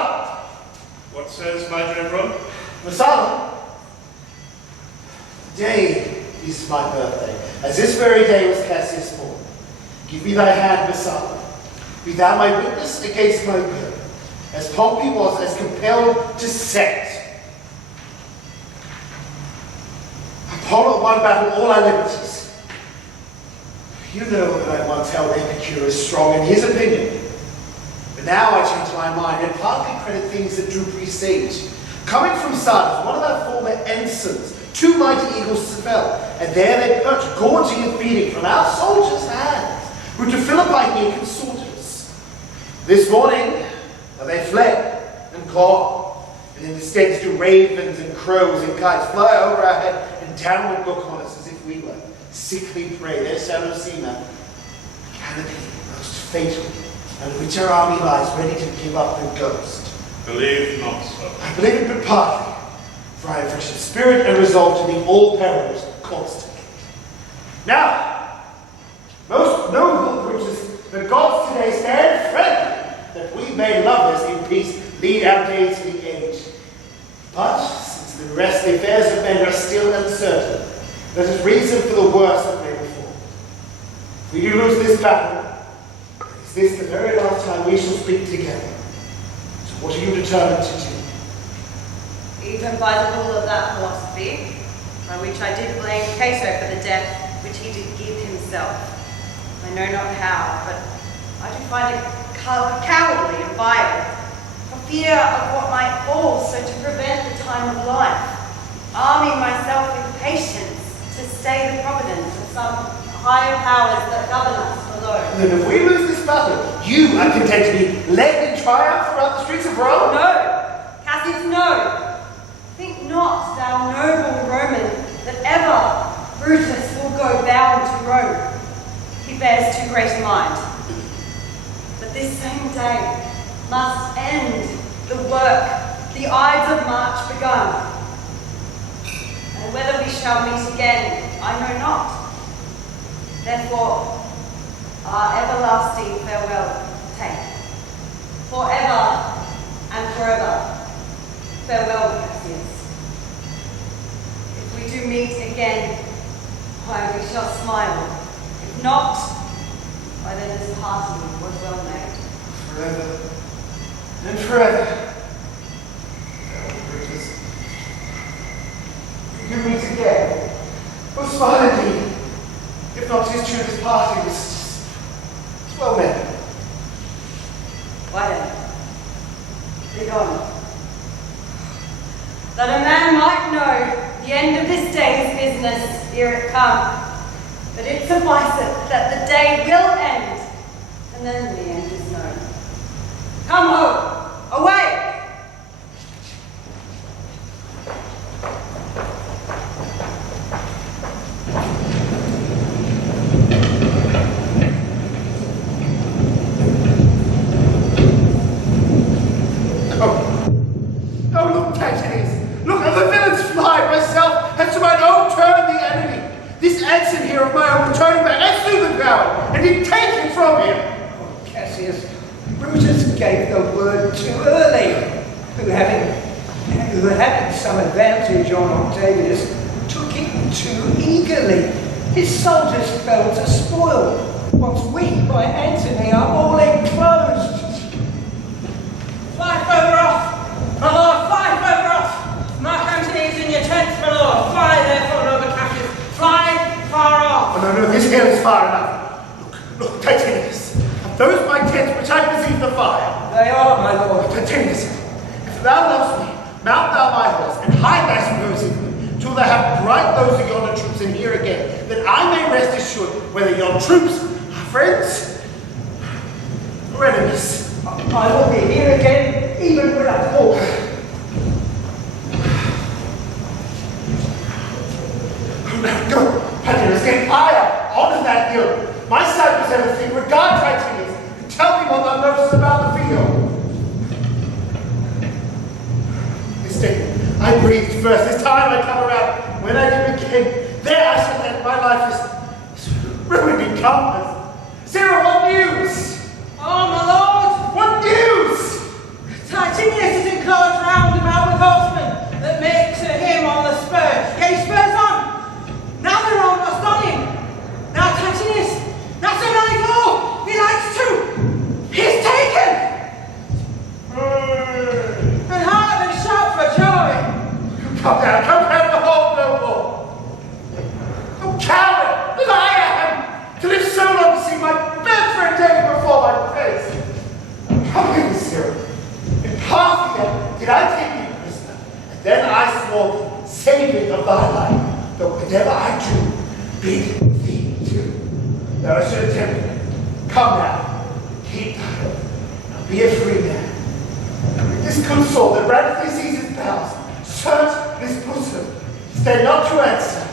what says my general? Messala! Today is my birthday, as this very day was Cassius' born. Give me thy hand, Messala. Be thou my witness against my will, as Pompey was as compelled to set. Upon one battle all our liberties. You know that I once held Epicurus strong in his opinion, but now I change my mind and partly credit things that do presage. Coming from Sardis, one of our former ensigns, 2 mighty eagles fell, and there they perched, gorging and feeding from our soldiers' hands, who to Philippi here consorted us. This morning, they fled and gone, and in the stead do ravens and crows and kites fly over our head and downward look on us as if we were sickly prey. Their shadow seamer can it be most fatal, and which our army lies ready to give up the ghost. Believe not so. I believe it but partly, for I am fresh in spirit and resolved to be all perils constantly. Now, most noble Brutus, the gods today stand friendly, that we may lovers in peace lead our days to the age. But since the restly affairs of men are still uncertain, let us reason for the worst that may befall. If we do lose this battle, is this the very last time we shall speak together? So what are you determined to do? Even by the rule of that philosophy, by which I did blame Cato for the death which he did give himself. I know not how, but I do find it cowardly and vile, for fear of what might fall, so to prevent the time of life, arming myself with patience to stay the providence of some higher powers that govern us below. Then if we lose this battle, you are content to be led in triumph throughout the streets of Rome? No, Cassius, no. Think not, thou noble Roman, that ever Brutus will go bound to Rome. He bears too great a mind. But this same day must end the work, the Ides of March begun. And whether we shall meet again, I know not. Therefore, our everlasting farewell take. Forever and forever. Farewell, Cassius. If we do meet again, why we shall smile. If not, why then this parting was well made. Forever and forever. Farewell, Brutus. If you meet again, we'll smile indeed. If not, 'tis true this parting is well made. Why then? Begone. That a man might know the end of this day's business ere it come. But it sufficeth that the day will end, and then the end is known. Come home, away! Oh, look, Titanius! Look, the villains fly! Myself has to mine own turn the enemy! This ensign here of my own returning back, I slew the coward, and did take him from him! Oh, Cassius, Brutus gave the word too early. Who having some advantage on Octavius, took it too eagerly. His soldiers fell to spoil, whilst we by Antony are all enclosed. tale is far enough. Look, Titanius. Are those my tents which I perceive the fire? They are, my lord. Titanius, if thou lovest me, mount thou my horse, and hide thy supposed me, till thou have brought those of yonder troops in here again, that I may rest assured whether yon troops are friends or enemies. I will be here again, even without hope. Go, Titanius, get higher, onto that hill. My sight was everything. Regard Titanius, and tell me what thou knowest about the field. Mistaken, I breathed first. This time I come around. When I do again, there I shall end. My life is ruined in compass. Sarah, what news? Oh, my lord! What news? Titanius is enclosed round about with horsemen that make to him on the spur. Yea, spurs on! Now they're almost on him. Now Titanius, not so many go. He likes to. He's taken. And heart and shout for joy. Come down the hall no more. Oh, coward that I am, to live so long to see my bed for a day before my face. How can this Sarah? In Parthia did I take thee prisoner, and then I swore saving of thy life. Though whatever I do, bid thee do. Thou should attempt it. Come now, keep thy oath, and be a free man. And with this good soul that radically seizes bells, search this bosom, stay not to answer.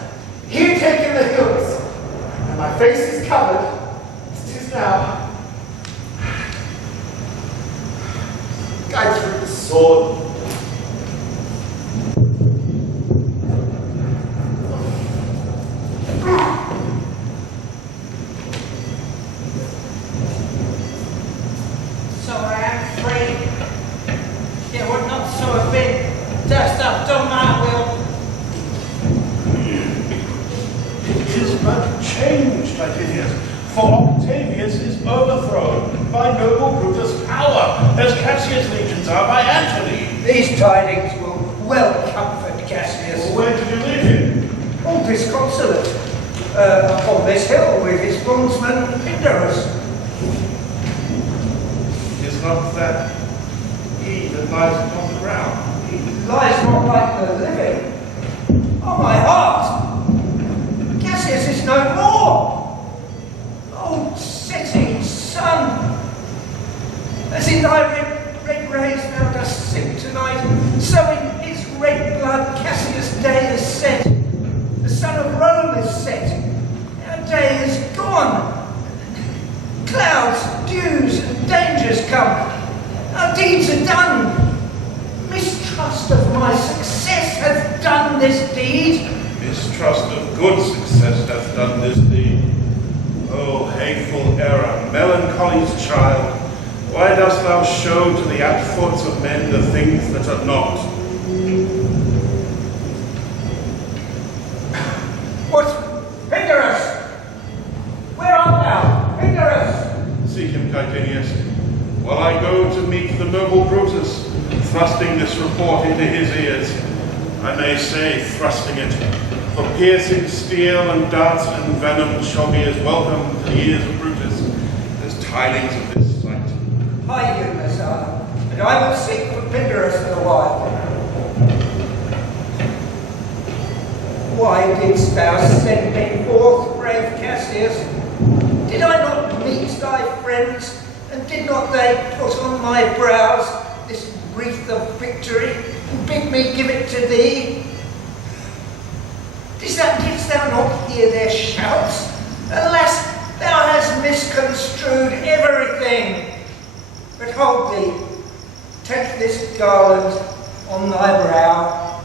Here take in the hills, and my face is covered, as 'tis now. Guide through the sword. So I am free. It would not so have been. Durst have done my will. It is but change, Titanius, for Octavius is overthrown by noble Brutus' power, as Cassius' legions are by Antony. These tidings will well comfort Cassius. Well, where did you leave him? Oh, disconsolate. Upon this hill with his bondsman Pindarus. Is not that he that lies upon the ground? He lies not like the living. Oh, my heart! Cassius is no more! Oh, setting sun! As in thy red rays thou dost sink tonight, so in his red blood Cassius' day is set. The sun of Rome is set. Our day is gone. Clouds, dews, and dangers come. Our deeds are done. Mistrust of my success hath done this deed. Mistrust of good success hath done this deed. O hateful error, melancholy's child, why dost thou show to the apt thoughts of men the things that are not? What? Pindarus! Where art thou? Pindarus! Seek him, Titanius, while I go to meet the noble Brutus, thrusting this report into his ears. I may say thrusting it, for piercing steel and darts and venom shall be as welcome to the ears of Brutus as tidings of this sight. Hide you, Messiah, and I will seek for Pindarus for a while. Why didst thou send me forth, brave Cassius? Did I not meet thy friends, and did not they put on my brows this wreath of victory, and bid me give it to thee? Didst thou not hear their shouts? Alas, thou hast misconstrued everything. But hold thee, take this garland on thy brow.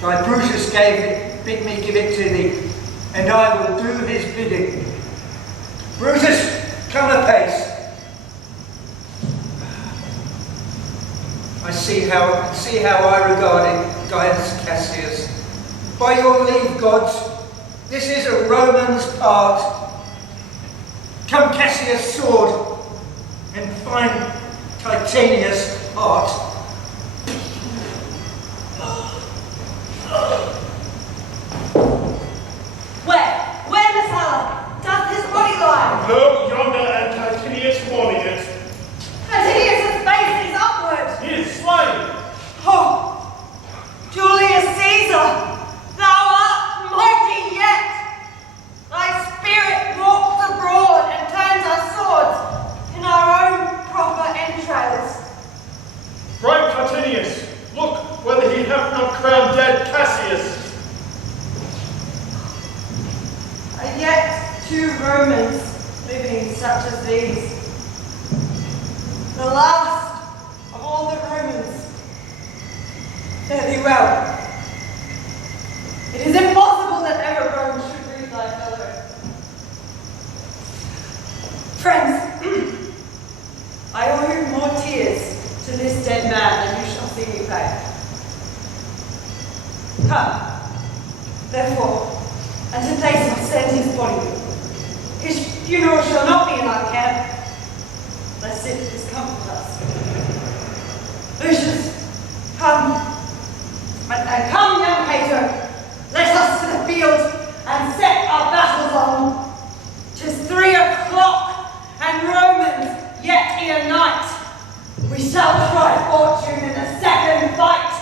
Thy Brutus gave it, bid me give it to thee, and I will do his bidding. Brutus, come apace. I see how I regard it, Gaius Cassius. By your leave, gods, this is a Roman's part. Come, Cassius' sword, and find Titanius' heart. Where have not crowned dead Cassius. And yet 2 Romans living such as these. The last of all the Romans. Fare thee well. It is impossible that ever Rome should grieve thy fellow. Friends, I owe you more tears to this dead man than you shall see me pay. Come, therefore, and to place or send his body. His funeral shall not be in our camp, lest it discomfort us. Lucius, come, and come, young Cato, let us to the field and set our battles on. 'Tis 3 o'clock, and Romans yet ere night. We shall try fortune in a second fight.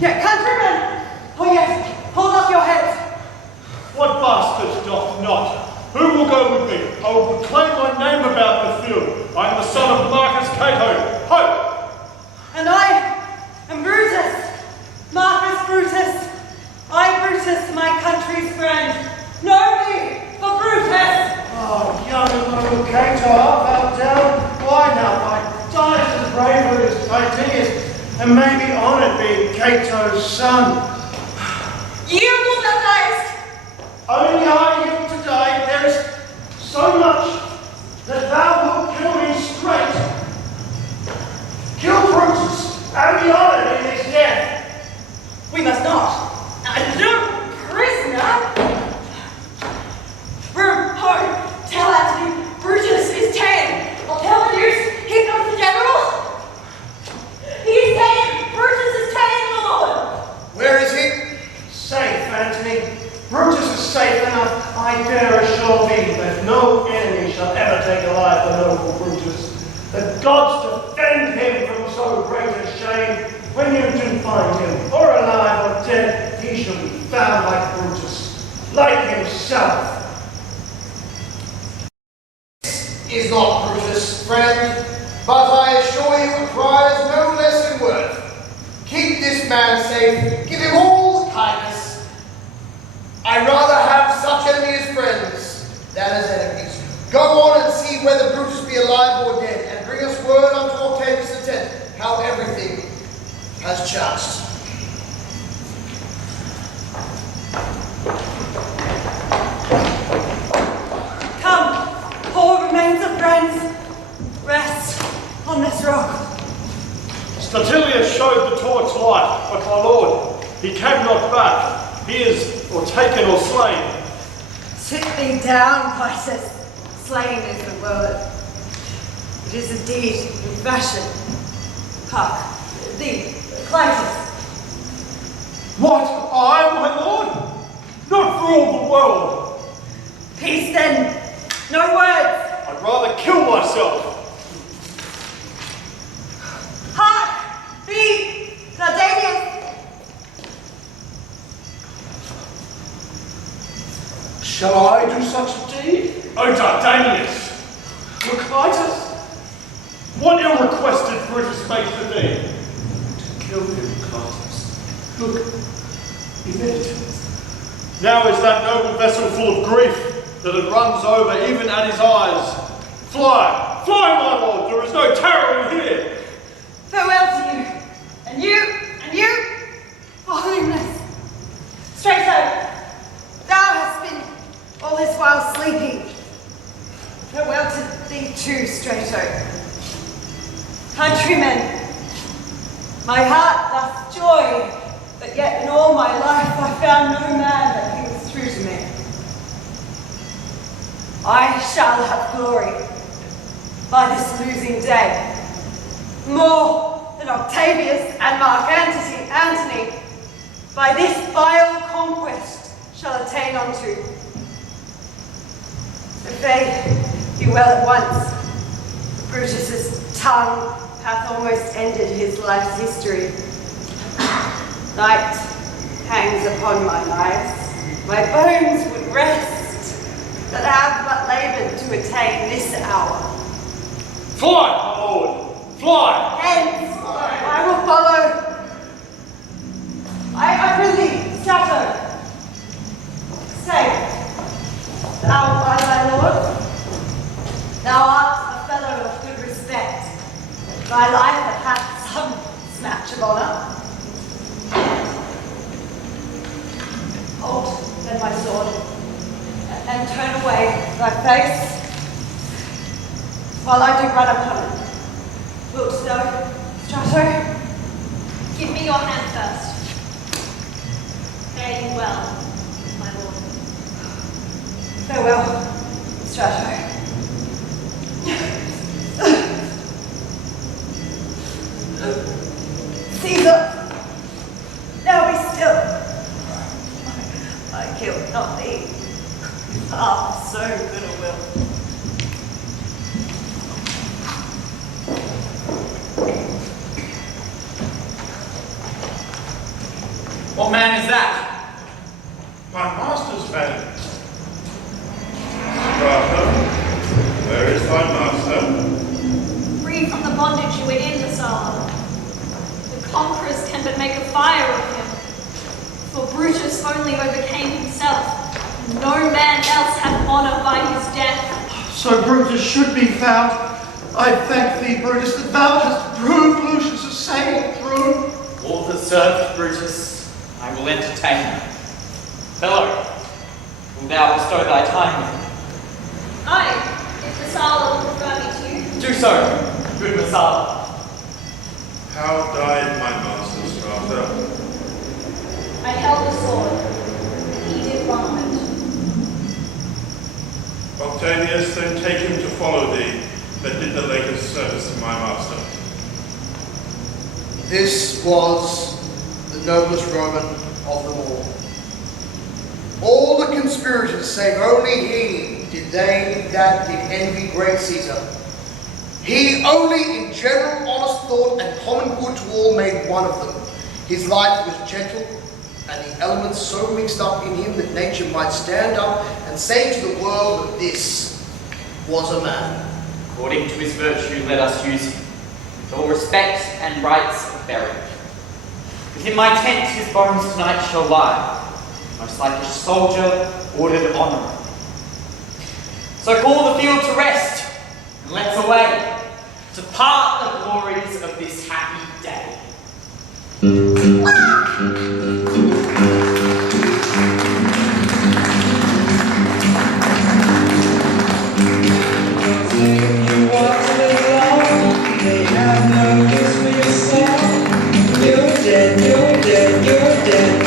Yet, countrymen! Oh yes, hold up your heads. What bastard doth not? Who will go with me? I will proclaim my name about the field. I am the son of Marcus Cato. Ho! And I am Brutus, Marcus Brutus. I, Brutus, my country's friend. Know me for Brutus. Oh, young and noble Cato, art thou down? Why now, my dies as bravery as Titius, and may be honoured being Cato's son. You will not die. Only I yield to die. There is so much that thou wilt kill me straight. Kill Brutus and be honoured in his death. We must not. No prisoner. Home. Tell Antony Brutus is 10. I'll tell the news. Here comes the general. He is 10. Brutus is 10, my lord. Where is he? Safe, Antony. Brutus is safe enough. I dare assure thee that no enemy shall ever take alive the noble Brutus. The gods defend him from so great a shame. When you do find him, or alive or dead, he shall be found like Brutus, like himself. Is not Brutus, friend, but I assure you a prize no less in worth. Keep this man safe, give him all kindness. I'd rather have such enemies as friends than as enemies. Go on and see whether Brutus be alive or dead, and bring us word unto Octavius the 10th how everything has chanced. Come, all remains of friends. Rest on this rock. Statilius showed the torch light, but my lord, he came not back. He is or taken or slain. Sit thee down, Clitus. Slain is the word. It is a deed in fashion. Hark, thee, Clitus. What? I, my lord? Not for all the world. Peace then. No words. I'd rather kill myself. Hark, thee, Dardanius. Shall I do such a deed? O Dardanius! Clitus? What ill request did Brutus make for thee? To kill him, Clitus. Look, he did it. Now is that noble vessel full of grief that it runs over even at his eyes. Fly, fly, my lord, there is no tarrying here. Farewell to you, and you, holiness. Strato, thou hast been all this while sleeping. Farewell to thee too, Strato. Countrymen, my heart doth joy, but yet in all my life I found no man that he was true to me. I shall have glory by this losing day, more than Octavius and Mark Antony by this vile conquest shall attain unto. So fare you well at once. Brutus's tongue hath almost ended his life's history. Night hangs upon my life. My bones would rest, that have but laboured to attain this hour. Fly, my lord! Fly! Hence, I will follow. I prithee, Strato. Stay. Thou art my lord. Thou art a fellow of good respect. Thy life hath had some snatch of honour. Hold then my sword, and turn away thy face, while I do run upon it. Wilt thou, Strato? Give me your hand first. Fare you well, my lord. Farewell, Strato. Caesar, now be still. I killed not thee. Ah, so good a will. What man is that? My master's man. Strato, where is thy master? Free from the bondage you were in, Messala. The conquerors can but make a fire of him. For Brutus only overcame himself. No man else hath honour by his death. So Brutus should be found. I thank thee, Brutus, that thou hast proved Lucius' saying true. All that served Brutus, I will entertain. Fellow, wilt thou bestow thy time with me? Aye, if Messala will prefer me to you. Do so, good Messala. How died my master, Strato? I held the sword. He did run on it. Octavius, then take him to follow thee, that did the latest service to my master. This was the noblest Roman of them all. All the conspirators, save only he, did envy great Caesar. He only in general honest thought and common good to all made one of them. His life was gentle, and the elements so mixed up in him that nature might stand up and say to the world that this was a man. According to his virtue, let us use him, with all respect and rites of burial. Within my tent his bones tonight shall lie, most like a soldier ordered honour. So call the field to rest, and let's away, to part the glories of this happy day. You're dead, you're dead, you're dead.